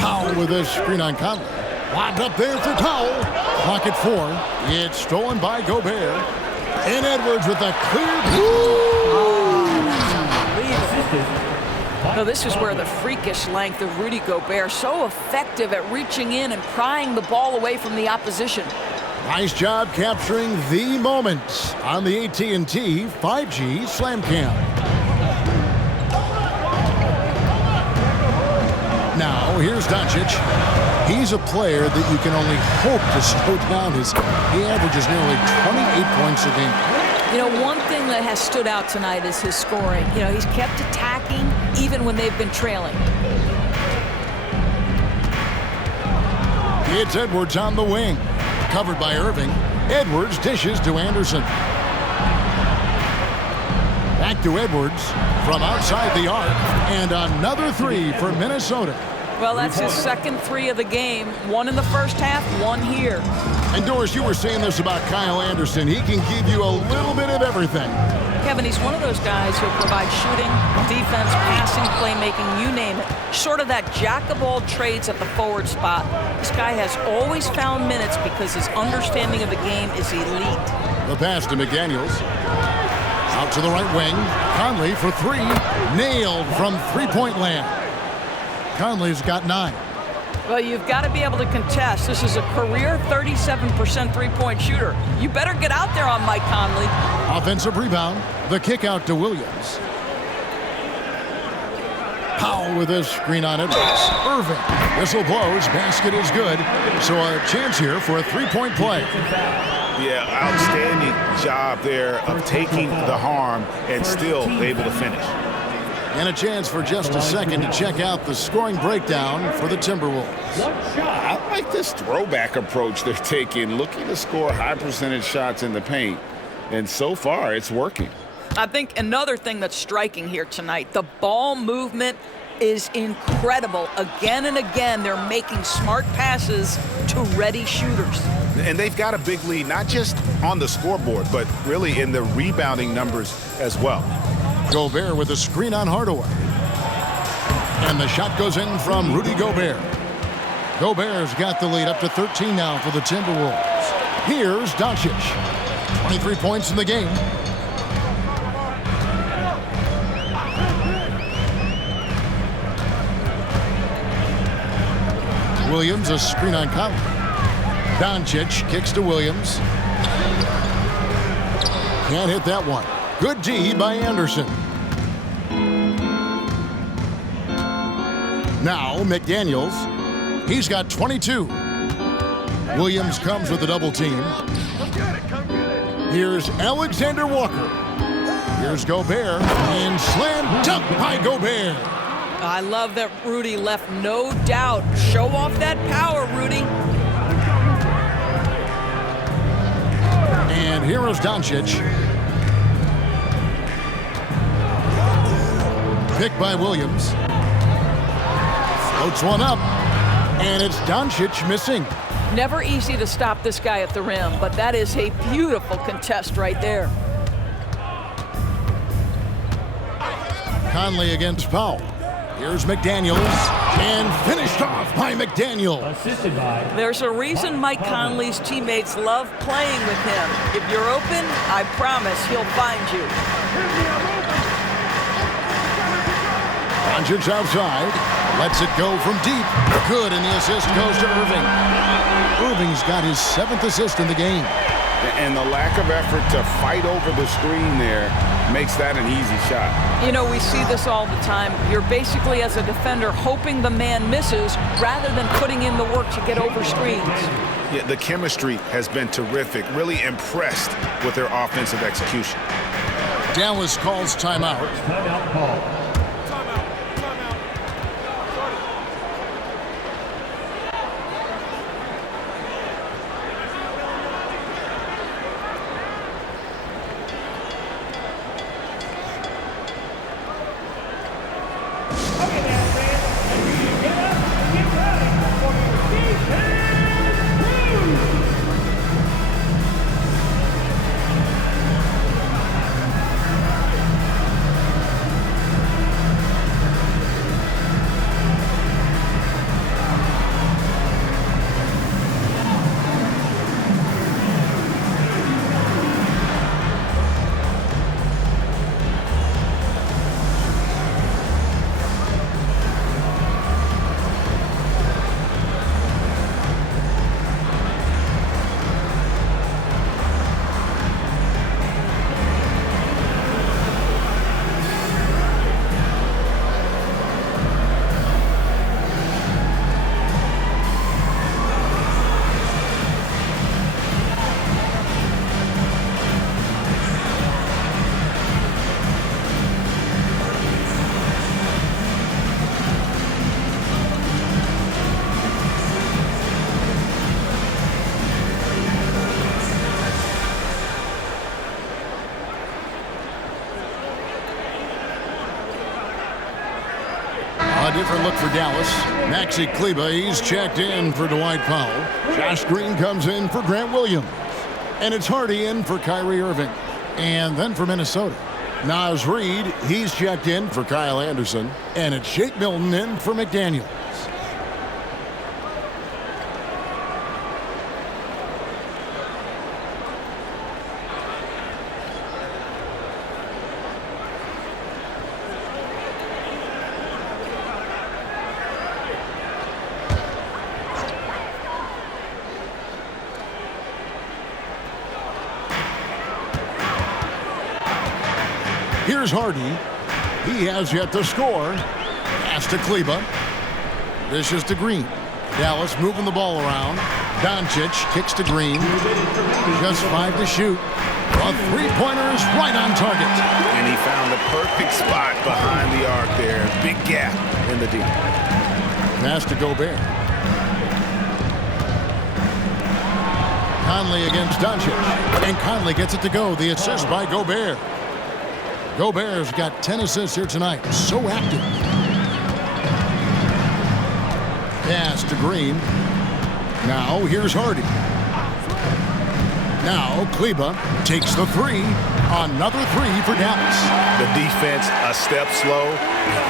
Powell with a screen on Conley. Lobbed up there for Powell. Clock at 4. It's stolen by Gobert. And Edwards with a clear. No, this is where the freakish length of Rudy Gobert, so effective at reaching in and prying the ball away from the opposition. Nice job capturing the moment on the AT&T 5G Slam Cam. Now, here's Doncic. He's a player that you can only hope to slow down. He averages nearly 28 points a game. You know, one thing that has stood out tonight is his scoring. You know, he's kept attacking even when they've been trailing. It's Edwards on the wing. Covered by Irving. Edwards dishes to Anderson. Back to Edwards from outside the arc. And another three for Minnesota. Well, that's his second three of the game. One in the first half, one here. And Doris, you were saying this about Kyle Anderson. He can give you a little bit of everything. Kevin, he's one of those guys who provide shooting, defense, passing, playmaking, you name it. Sort of that jack of all trades at the forward spot. This guy has always found minutes because his understanding of the game is elite. The pass to McDaniels. Out to the right wing. Conley for three. Nailed from three-point land. Conley's got 9. Well, you've got to be able to contest. This is a career 37% three-point shooter. You better get out there on Mike Conley. Offensive rebound. The kick out to Williams. Powell with a screen on Edwards. Irving. Whistle blows. Basket is good. So a chance here for a three-point play. Yeah, outstanding job there of taking the harm and still able to finish. And a chance for just a second to check out the scoring breakdown for the Timberwolves. I like this throwback approach they're taking, looking to score high percentage shots in the paint. And so far, it's working. I think another thing that's striking here tonight, the ball movement is incredible. Again and again, they're making smart passes to ready shooters. And they've got a big lead, not just on the scoreboard, but really in the rebounding numbers as well. Gobert with a screen on Hardaway. And the shot goes in from Rudy Gobert. Gobert's got the lead up to 13 now for the Timberwolves. Here's Doncic. 23 points in the game. Williams, a screen on Conley. Doncic kicks to Williams. Can't hit that one. Good D by Anderson. Now McDaniels. He's got 22. Williams comes with a double team. Here's Alexander Walker. Here's Gobert. And slam dunk by Gobert. I love that Rudy left no doubt. Show off that power, Rudy. And here is Doncic. Picked by Williams. Floats one up. And it's Doncic missing. Never easy to stop this guy at the rim, but that is a beautiful contest right there. Conley against Powell. Here's McDaniels, and finished off by McDaniel. Assisted by. There's a reason Mike Conley's teammates love playing with him. If you're open, I promise he'll find you. Doncic outside, lets it go from deep. Good, and the assist goes to Irving. Irving's got his 7th assist in the game. And the lack of effort to fight over the screen there makes that an easy shot. You know, we see this all the time. You're basically, as a defender, hoping the man misses rather than putting in the work to get over screens. Yeah, the chemistry has been terrific. Really impressed with their offensive execution. Dallas calls timeout. Timeout call. A different look for Dallas. Maxi Kleber, he's checked in for Dwight Powell. Josh Green comes in for Grant Williams. And it's Hardy in for Kyrie Irving. And then for Minnesota, Naz Reid, he's checked in for Kyle Anderson. And it's Shake Milton in for McDaniel. Here's Hardy. He has yet to score. Pass to Kleber. This is to Green. Dallas moving the ball around. Doncic kicks to Green. Just 5 to shoot. A three-pointer is right on target. And he found the perfect spot behind the arc there. Big gap in the D. Pass to Gobert. Conley against Doncic. And Conley gets it to go. The assist by Gobert. Gobert's got 10 assists here tonight. So active. Pass to Green. Now here's Hardy. Now Kleber takes the three. Another three for Dallas. The defense a step slow.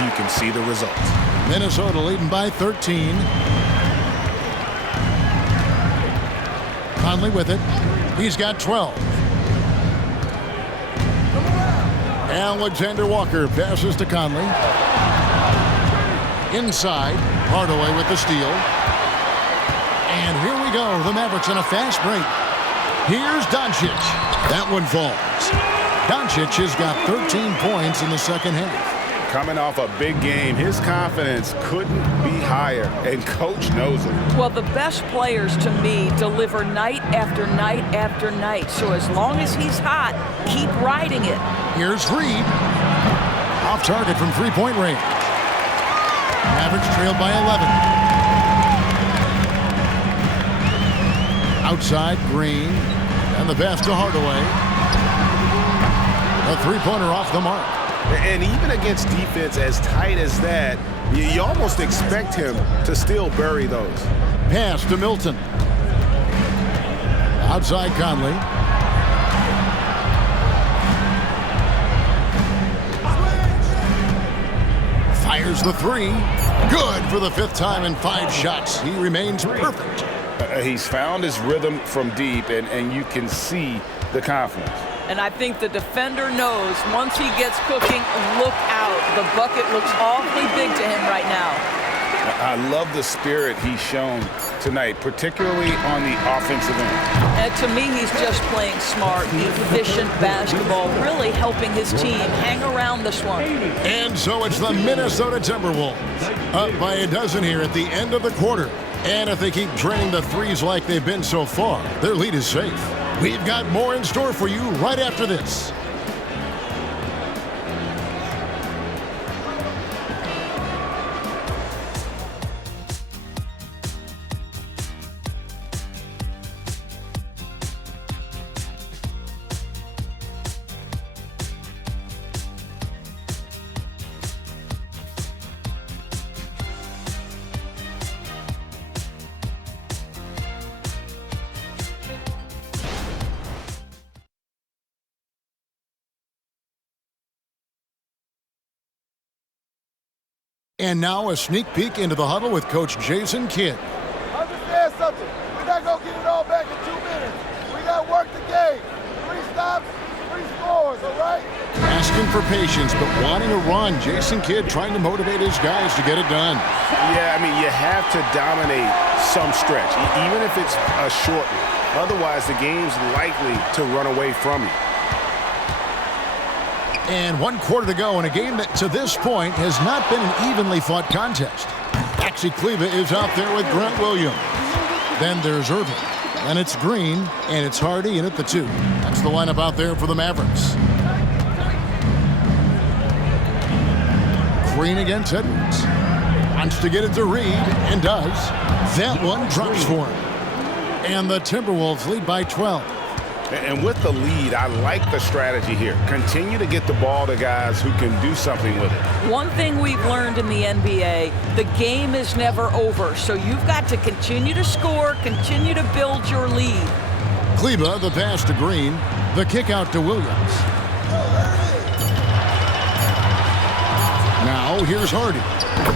You can see the results. Minnesota leading by 13. Conley with it. He's got 12. Alexander Walker passes to Conley. Inside, Hardaway with the steal. And here we go, the Mavericks in a fast break. Here's Doncic. That one falls. Doncic has got 13 points in the second half. Coming off a big game, his confidence couldn't be higher, and coach knows it. Well, the best players to me deliver night after night after night. So as long as he's hot, keep riding it. Here's Reid. Off target from three-point range. Mavericks trailed by 11. Outside, Green. And the pass to Hardaway. A three-pointer off the mark. And even against defense as tight as that, you almost expect him to still bury those. Pass to Milton. Outside Conley. Fires the three. Good for the fifth time in 5 shots. He remains perfect. He's found his rhythm from deep, and you can see the confidence. And I think the defender knows once he gets cooking, look out. The bucket looks awfully big to him right now. I love the spirit he's shown tonight, particularly on the offensive end. And to me, he's just playing smart, efficient basketball, really helping his team hang around this one. And so it's the Minnesota Timberwolves up by a dozen here at the end of the quarter. And if they keep draining the threes like they've been so far, their lead is safe. We've got more in store for you right after this. And now a sneak peek into the huddle with Coach Jason Kidd. Understand something. We're not going to get it all back in 2 minutes. We got to work the game. 3 stops, 3 scores, all right? Asking for patience, but wanting to run. Jason Kidd trying to motivate his guys to get it done. Yeah, I mean, you have to dominate some stretch, even if it's a short one. Otherwise, the game's likely to run away from you. And 1 quarter to go in a game that, to this point, has not been an evenly fought contest. Maxi Kleber is out there with Grant Williams. Then there's Irving. And it's Green, and it's Hardy in at the 2. That's the lineup out there for the Mavericks. Green against Edwards. Wants to get it to Reed, and does. That one drops for him. And the Timberwolves lead by 12. And with the lead, I like the strategy here. Continue to get the ball to guys who can do something with it. One thing we've learned in the NBA, the game is never over. So you've got to continue to score, continue to build your lead. Kleber, the pass to Green. The kick out to Williams. Now here's Hardy.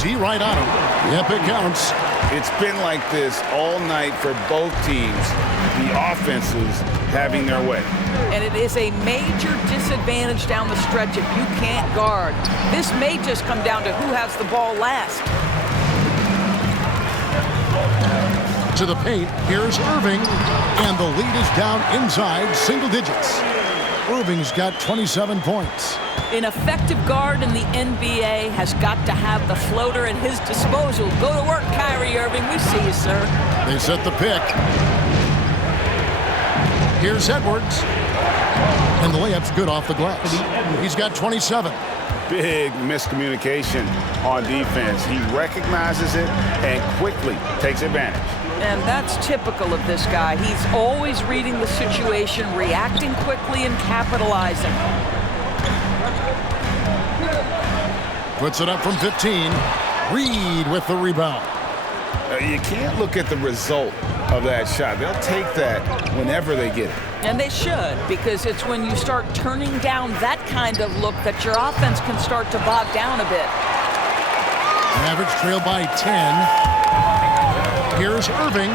T right on him. Yep, it counts. It's been like this all night for both teams. The offenses having their way. And it is a major disadvantage down the stretch if you can't guard. This may just come down to who has the ball last. To the paint, here's Irving, and the lead is down inside single digits. Irving's got 27 points. An effective guard in the NBA has got to have the floater at his disposal. Go to work, Kyrie Irving. We see you, sir. They set the pick. Here's Edwards. And the layup's good off the glass. He's got 27. Big miscommunication on defense. He recognizes it and quickly takes advantage. And that's typical of this guy. He's always reading the situation, reacting quickly, and capitalizing. Puts it up from 15. Reed with the rebound. You can't look at the result of that shot. They'll take that whenever they get it. And they should, because it's when you start turning down that kind of look that your offense can start to bog down a bit. Mavericks trail by 10. Here's Irving.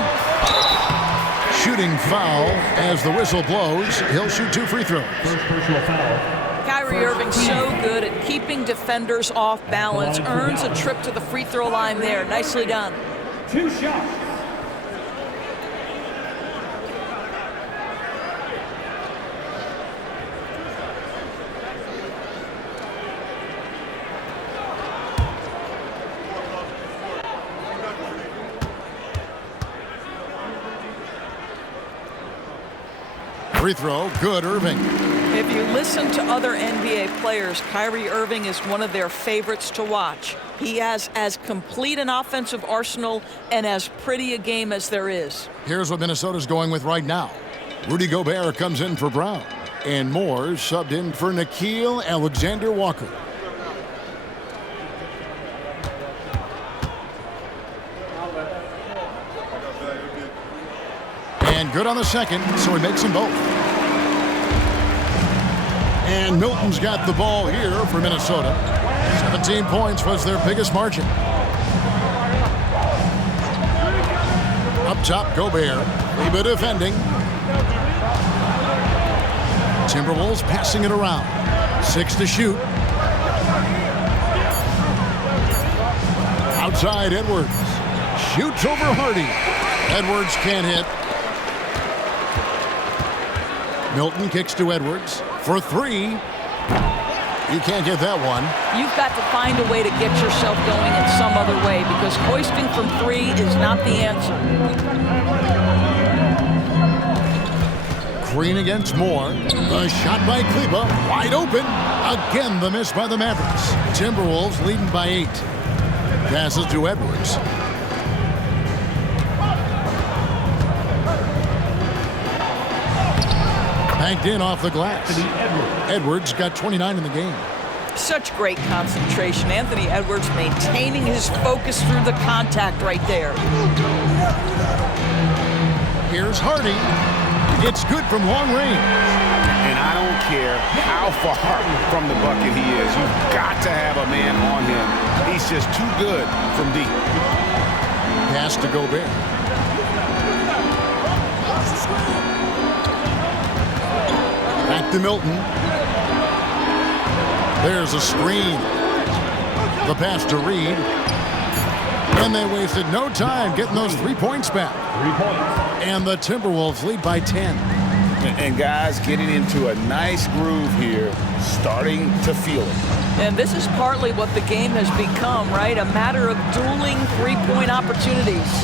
Shooting foul as the whistle blows. He'll shoot 2 free throws. First personal foul. Kyrie Irving's so good at keeping defenders off balance. Earns a trip to the free throw line there. Nicely done. 2 shots. Free throw, good, Irving. If you listen to other NBA players, Kyrie Irving is one of their favorites to watch. He has as complete an offensive arsenal and as pretty a game as there is. Here's what Minnesota's going with right now. Rudy Gobert comes in for Brown. And Moore subbed in for Nickeil Alexander-Walker. And good on the second, so he makes them both. And Milton's got the ball here for Minnesota. 17 points was their biggest margin. Up top, Gobert. Kleber defending. Timberwolves passing it around. 6 to shoot. Outside, Edwards. Shoots over Hardy. Edwards can't hit. Milton kicks to Edwards for 3. You can't get that one. You've got to find a way to get yourself going in some other way because hoisting from 3 is not the answer. Green against Moore. The shot by Kleber, wide open. Again, the miss by the Mavericks. Timberwolves leading by 8. Passes to Edwards. Banked in off the glass. Edwards got 29 in the game. Such great concentration. Anthony Edwards maintaining his focus through the contact right there. Here's Hardy. It's good from long range. And I don't care how far from the bucket he is. You've got to have a man on him. He's just too good from deep. Pass to Gobert. Back to Milton. There's a screen. The pass to Reed. And they wasted no time getting those 3 points back. 3 points. And the Timberwolves lead by 10. And guys getting into a nice groove here, starting to feel it. And this is partly what the game has become, right? A matter of dueling 3-point opportunities.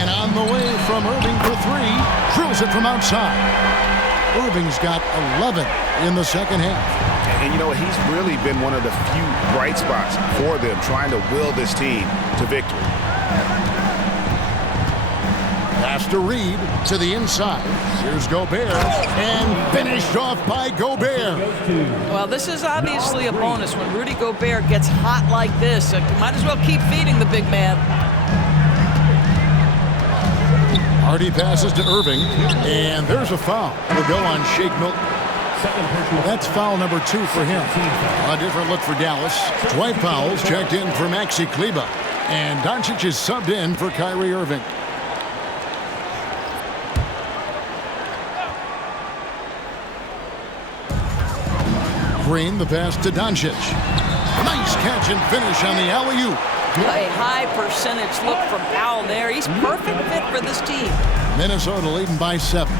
And on the way from Irving for 3. Drills it from outside. Irving's got 11 in the second half. And you know, he's really been one of the few bright spots for them, trying to will this team to victory. Pass to Reed to the inside. Here's Gobert. And finished off by Gobert. Well, this is obviously a bonus when Rudy Gobert gets hot like this. Might as well keep feeding the big man. Hardy passes to Irving. And there's a foul. Will go on Shake Milton. That's foul number 2 for him. A different look for Dallas. Dwight Powell's checked in for Maxi Kleber. And Doncic is subbed in for Kyrie Irving. Green, the pass to Doncic. Nice catch and finish on the alley-oop. A high percentage look from Powell there. He's perfect fit for this team. Minnesota leading by 7.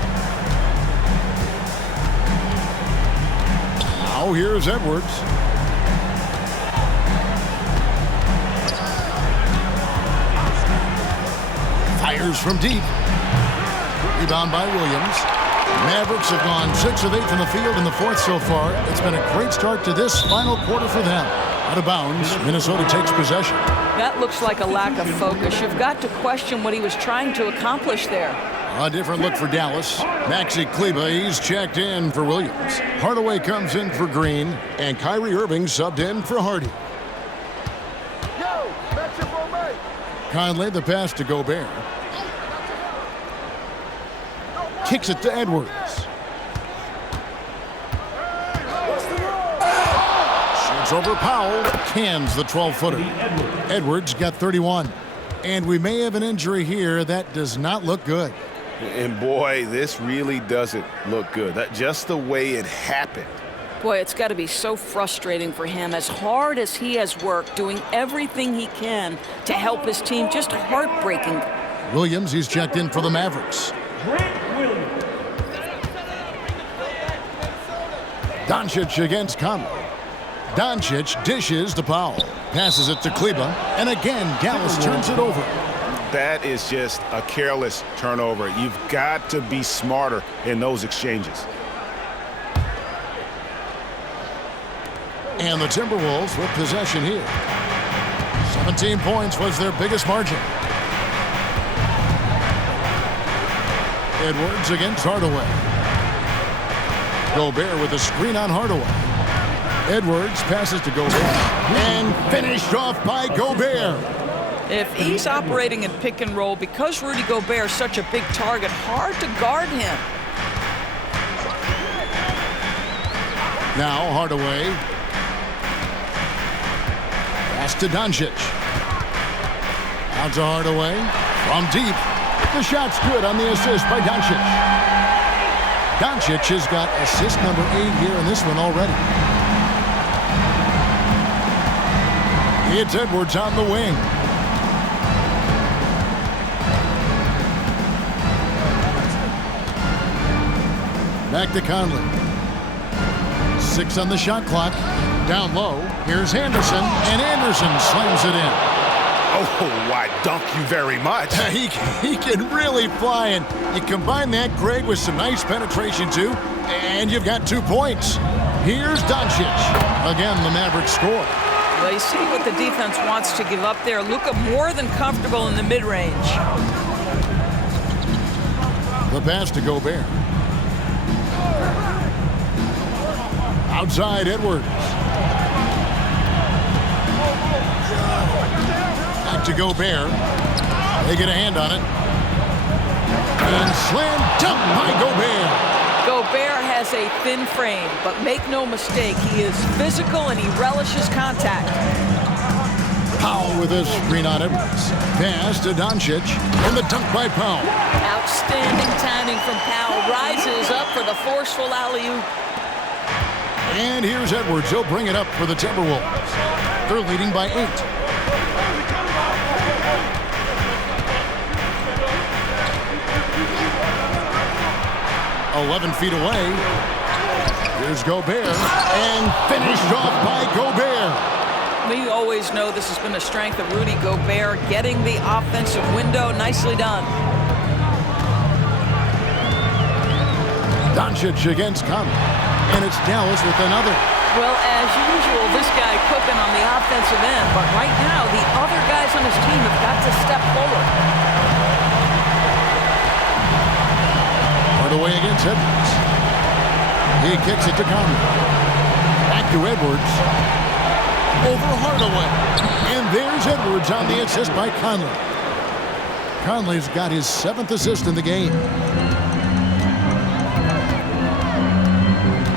Now here's Edwards. Fires from deep. Rebound by Williams. Mavericks have gone 6 of 8 from the field in the fourth so far. It's been a great start to this final quarter for them. Out of bounds, Minnesota takes possession. That looks like a lack of focus. You've got to question what he was trying to accomplish there. A different look for Dallas. Maxi Kleber, he's checked in for Williams. Hardaway comes in for Green, and Kyrie Irving subbed in for Hardy. Conley, the pass to Gobert. Kicks it to Edwards. Shoots over Powell. Cans the 12-footer. Edwards got 31. And we may have an injury here. That does not look good. And boy, this really doesn't look good. That just the way it happened. Boy, it's got to be so frustrating for him. As hard as he has worked, doing everything he can to help his team, just heartbreaking. Williams, he's checked in for the Mavericks. Doncic against Conley. Doncic dishes to Powell. Passes it to Kleber. And again, Dallas turns it over. That is just a careless turnover. You've got to be smarter in those exchanges. And the Timberwolves with possession here. 17 points was their biggest margin. Edwards against Hardaway. Gobert with a screen on Hardaway. Edwards passes to Gobert and finished off by Gobert. If he's operating in pick and roll, because Rudy Gobert is such a big target, hard to guard him. Now Hardaway. Pass to Doncic. Out to Hardaway. From deep. The shot's good on the assist by Doncic. Doncic has got assist number 8 here in this one already. It's Edwards on the wing. Back to Conley. 6 on the shot clock. Down low. Here's Anderson, and Anderson slams it in. Oh, why, dunk you very much. He can really fly, and you combine that, Greg, with some nice penetration, too, and you've got 2 points. Here's Doncic. Again, the Mavericks score. Well, you see what the defense wants to give up there. Luka more than comfortable in the mid-range. The pass to Gobert. Outside Edwards. Back to Gobert. They get a hand on it. And slam dunk by Gobert. Gobert has a thin frame, but make no mistake, he is physical and he relishes contact. Powell with a screen on Edwards. Pass to Doncic. And the dunk by Powell. Outstanding timing from Powell. Rises up for the forceful alley-oop. And here's Edwards. He'll bring it up for the Timberwolves. They're leading by 8. "11 feet away. Here's Gobert. And finished off by Gobert. We always know this has been a strength of Rudy Gobert, getting the offensive window. Nicely done. Doncic against Conley. And it's Dallas with another. Well, as usual, this guy cooking on the offensive end, but right now the other guys on his team have got to step forward. Hardaway against Edwards. He kicks it to Conley. Back to Edwards. Over Hardaway. And there's Edwards on the assist by Conley. Conley's got his 7th assist in the game.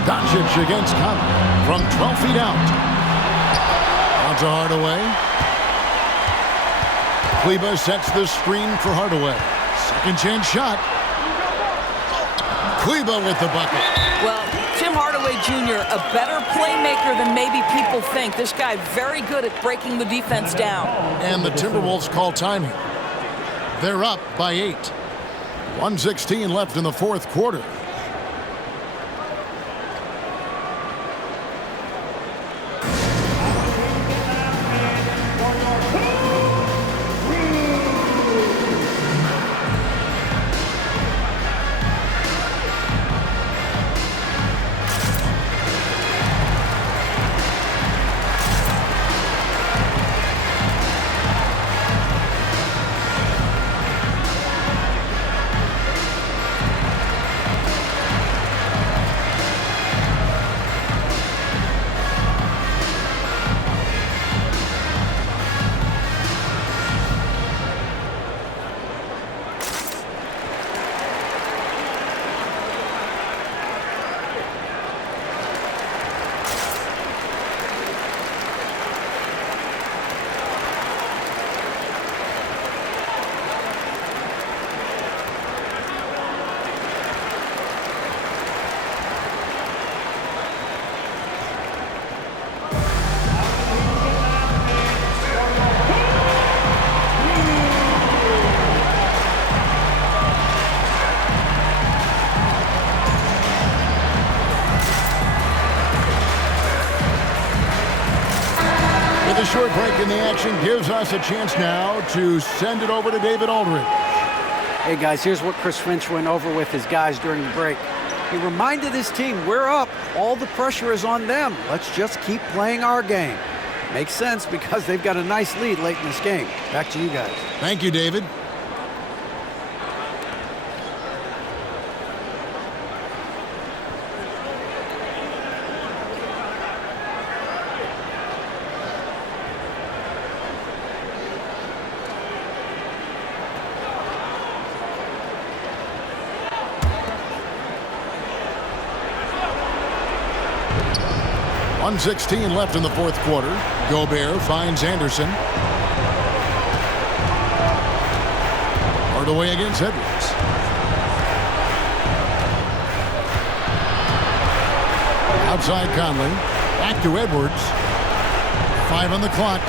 Doncic against Conley from 12 feet out. Out to Hardaway. Kleber sets the screen for Hardaway. Second chance shot. Kleber with the bucket. Well, Tim Hardaway Jr., a better playmaker than maybe people think. This guy very good at breaking the defense down. And the Timberwolves call time here. They're up by 8. 1:16 left in the 4th quarter. The short break in the action gives us a chance now to send it over to David Aldridge. Hey guys, here's what Chris Finch went over with his guys during the break. He reminded his team, we're up. All the pressure is on them. Let's just keep playing our game. Makes sense because they've got a nice lead late in this game. Back to you guys. Thank you, David. 1:16 left in the fourth quarter. Gobert finds Anderson. Hardaway against Edwards. Outside Conley. Back to Edwards. 5 on the clock.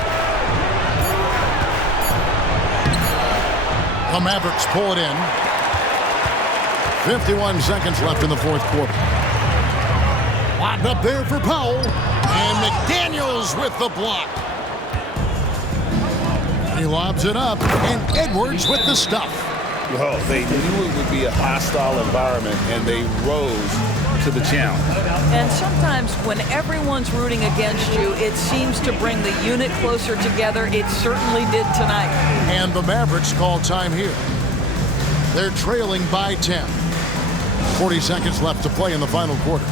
The Mavericks pull it in. 51 seconds left in the fourth quarter. Locked up there for Powell. And McDaniels with the block. He lobs it up. And Edwards with the stuff. Well, they knew it would be a hostile environment, and they rose to the challenge. And sometimes when everyone's rooting against you, it seems to bring the unit closer together. It certainly did tonight. And the Mavericks call time here. They're trailing by 10. 40 seconds left to play in the final quarter.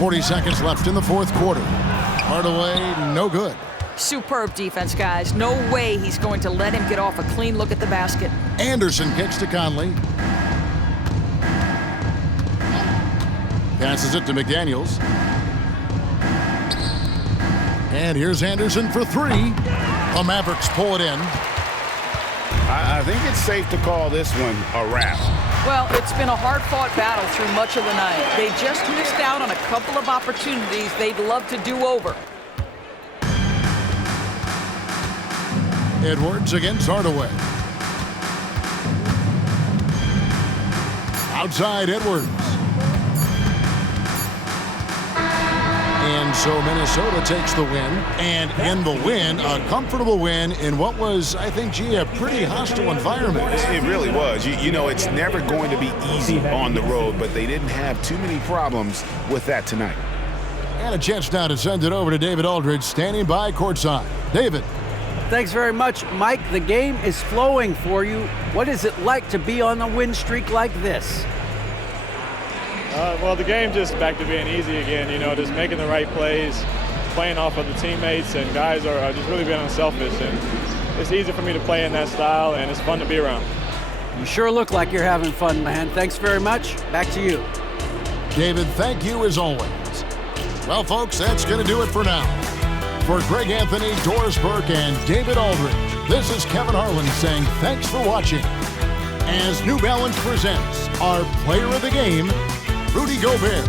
.40 seconds left in the fourth quarter. Hardaway, no good. Superb defense, guys. No way he's going to let him get off a clean look at the basket. Anderson kicks to Conley. Passes it to McDaniels. And here's Anderson for 3. The Mavericks pull it in. I think it's safe to call this one a wrap. Well, it's been a hard-fought battle through much of the night. They just missed out on a couple of opportunities they'd love to do over. Edwards against Hardaway. Outside Edwards. And so Minnesota takes the win. And in the win, a comfortable win in what was, I think, a pretty hostile environment. It really was. You know, it's never going to be easy on the road, but they didn't have too many problems with that tonight. And a chance now to send it over to David Aldridge, standing by courtside. David. Thanks very much, Mike. The game is flowing for you. What is it like to be on a win streak like this? Well, the game just back to being easy again, you know, just making the right plays, playing off of the teammates, and guys are just really being unselfish. And it's easy for me to play in that style, and it's fun to be around. You sure look like you're having fun, man. Thanks very much. Back to you. David, thank you as always. Well, folks, that's going to do it for now. For Greg Anthony, Doris Burke, and David Aldridge, this is Kevin Harlan saying thanks for watching. As New Balance presents our player of the game, Rudy Gobert.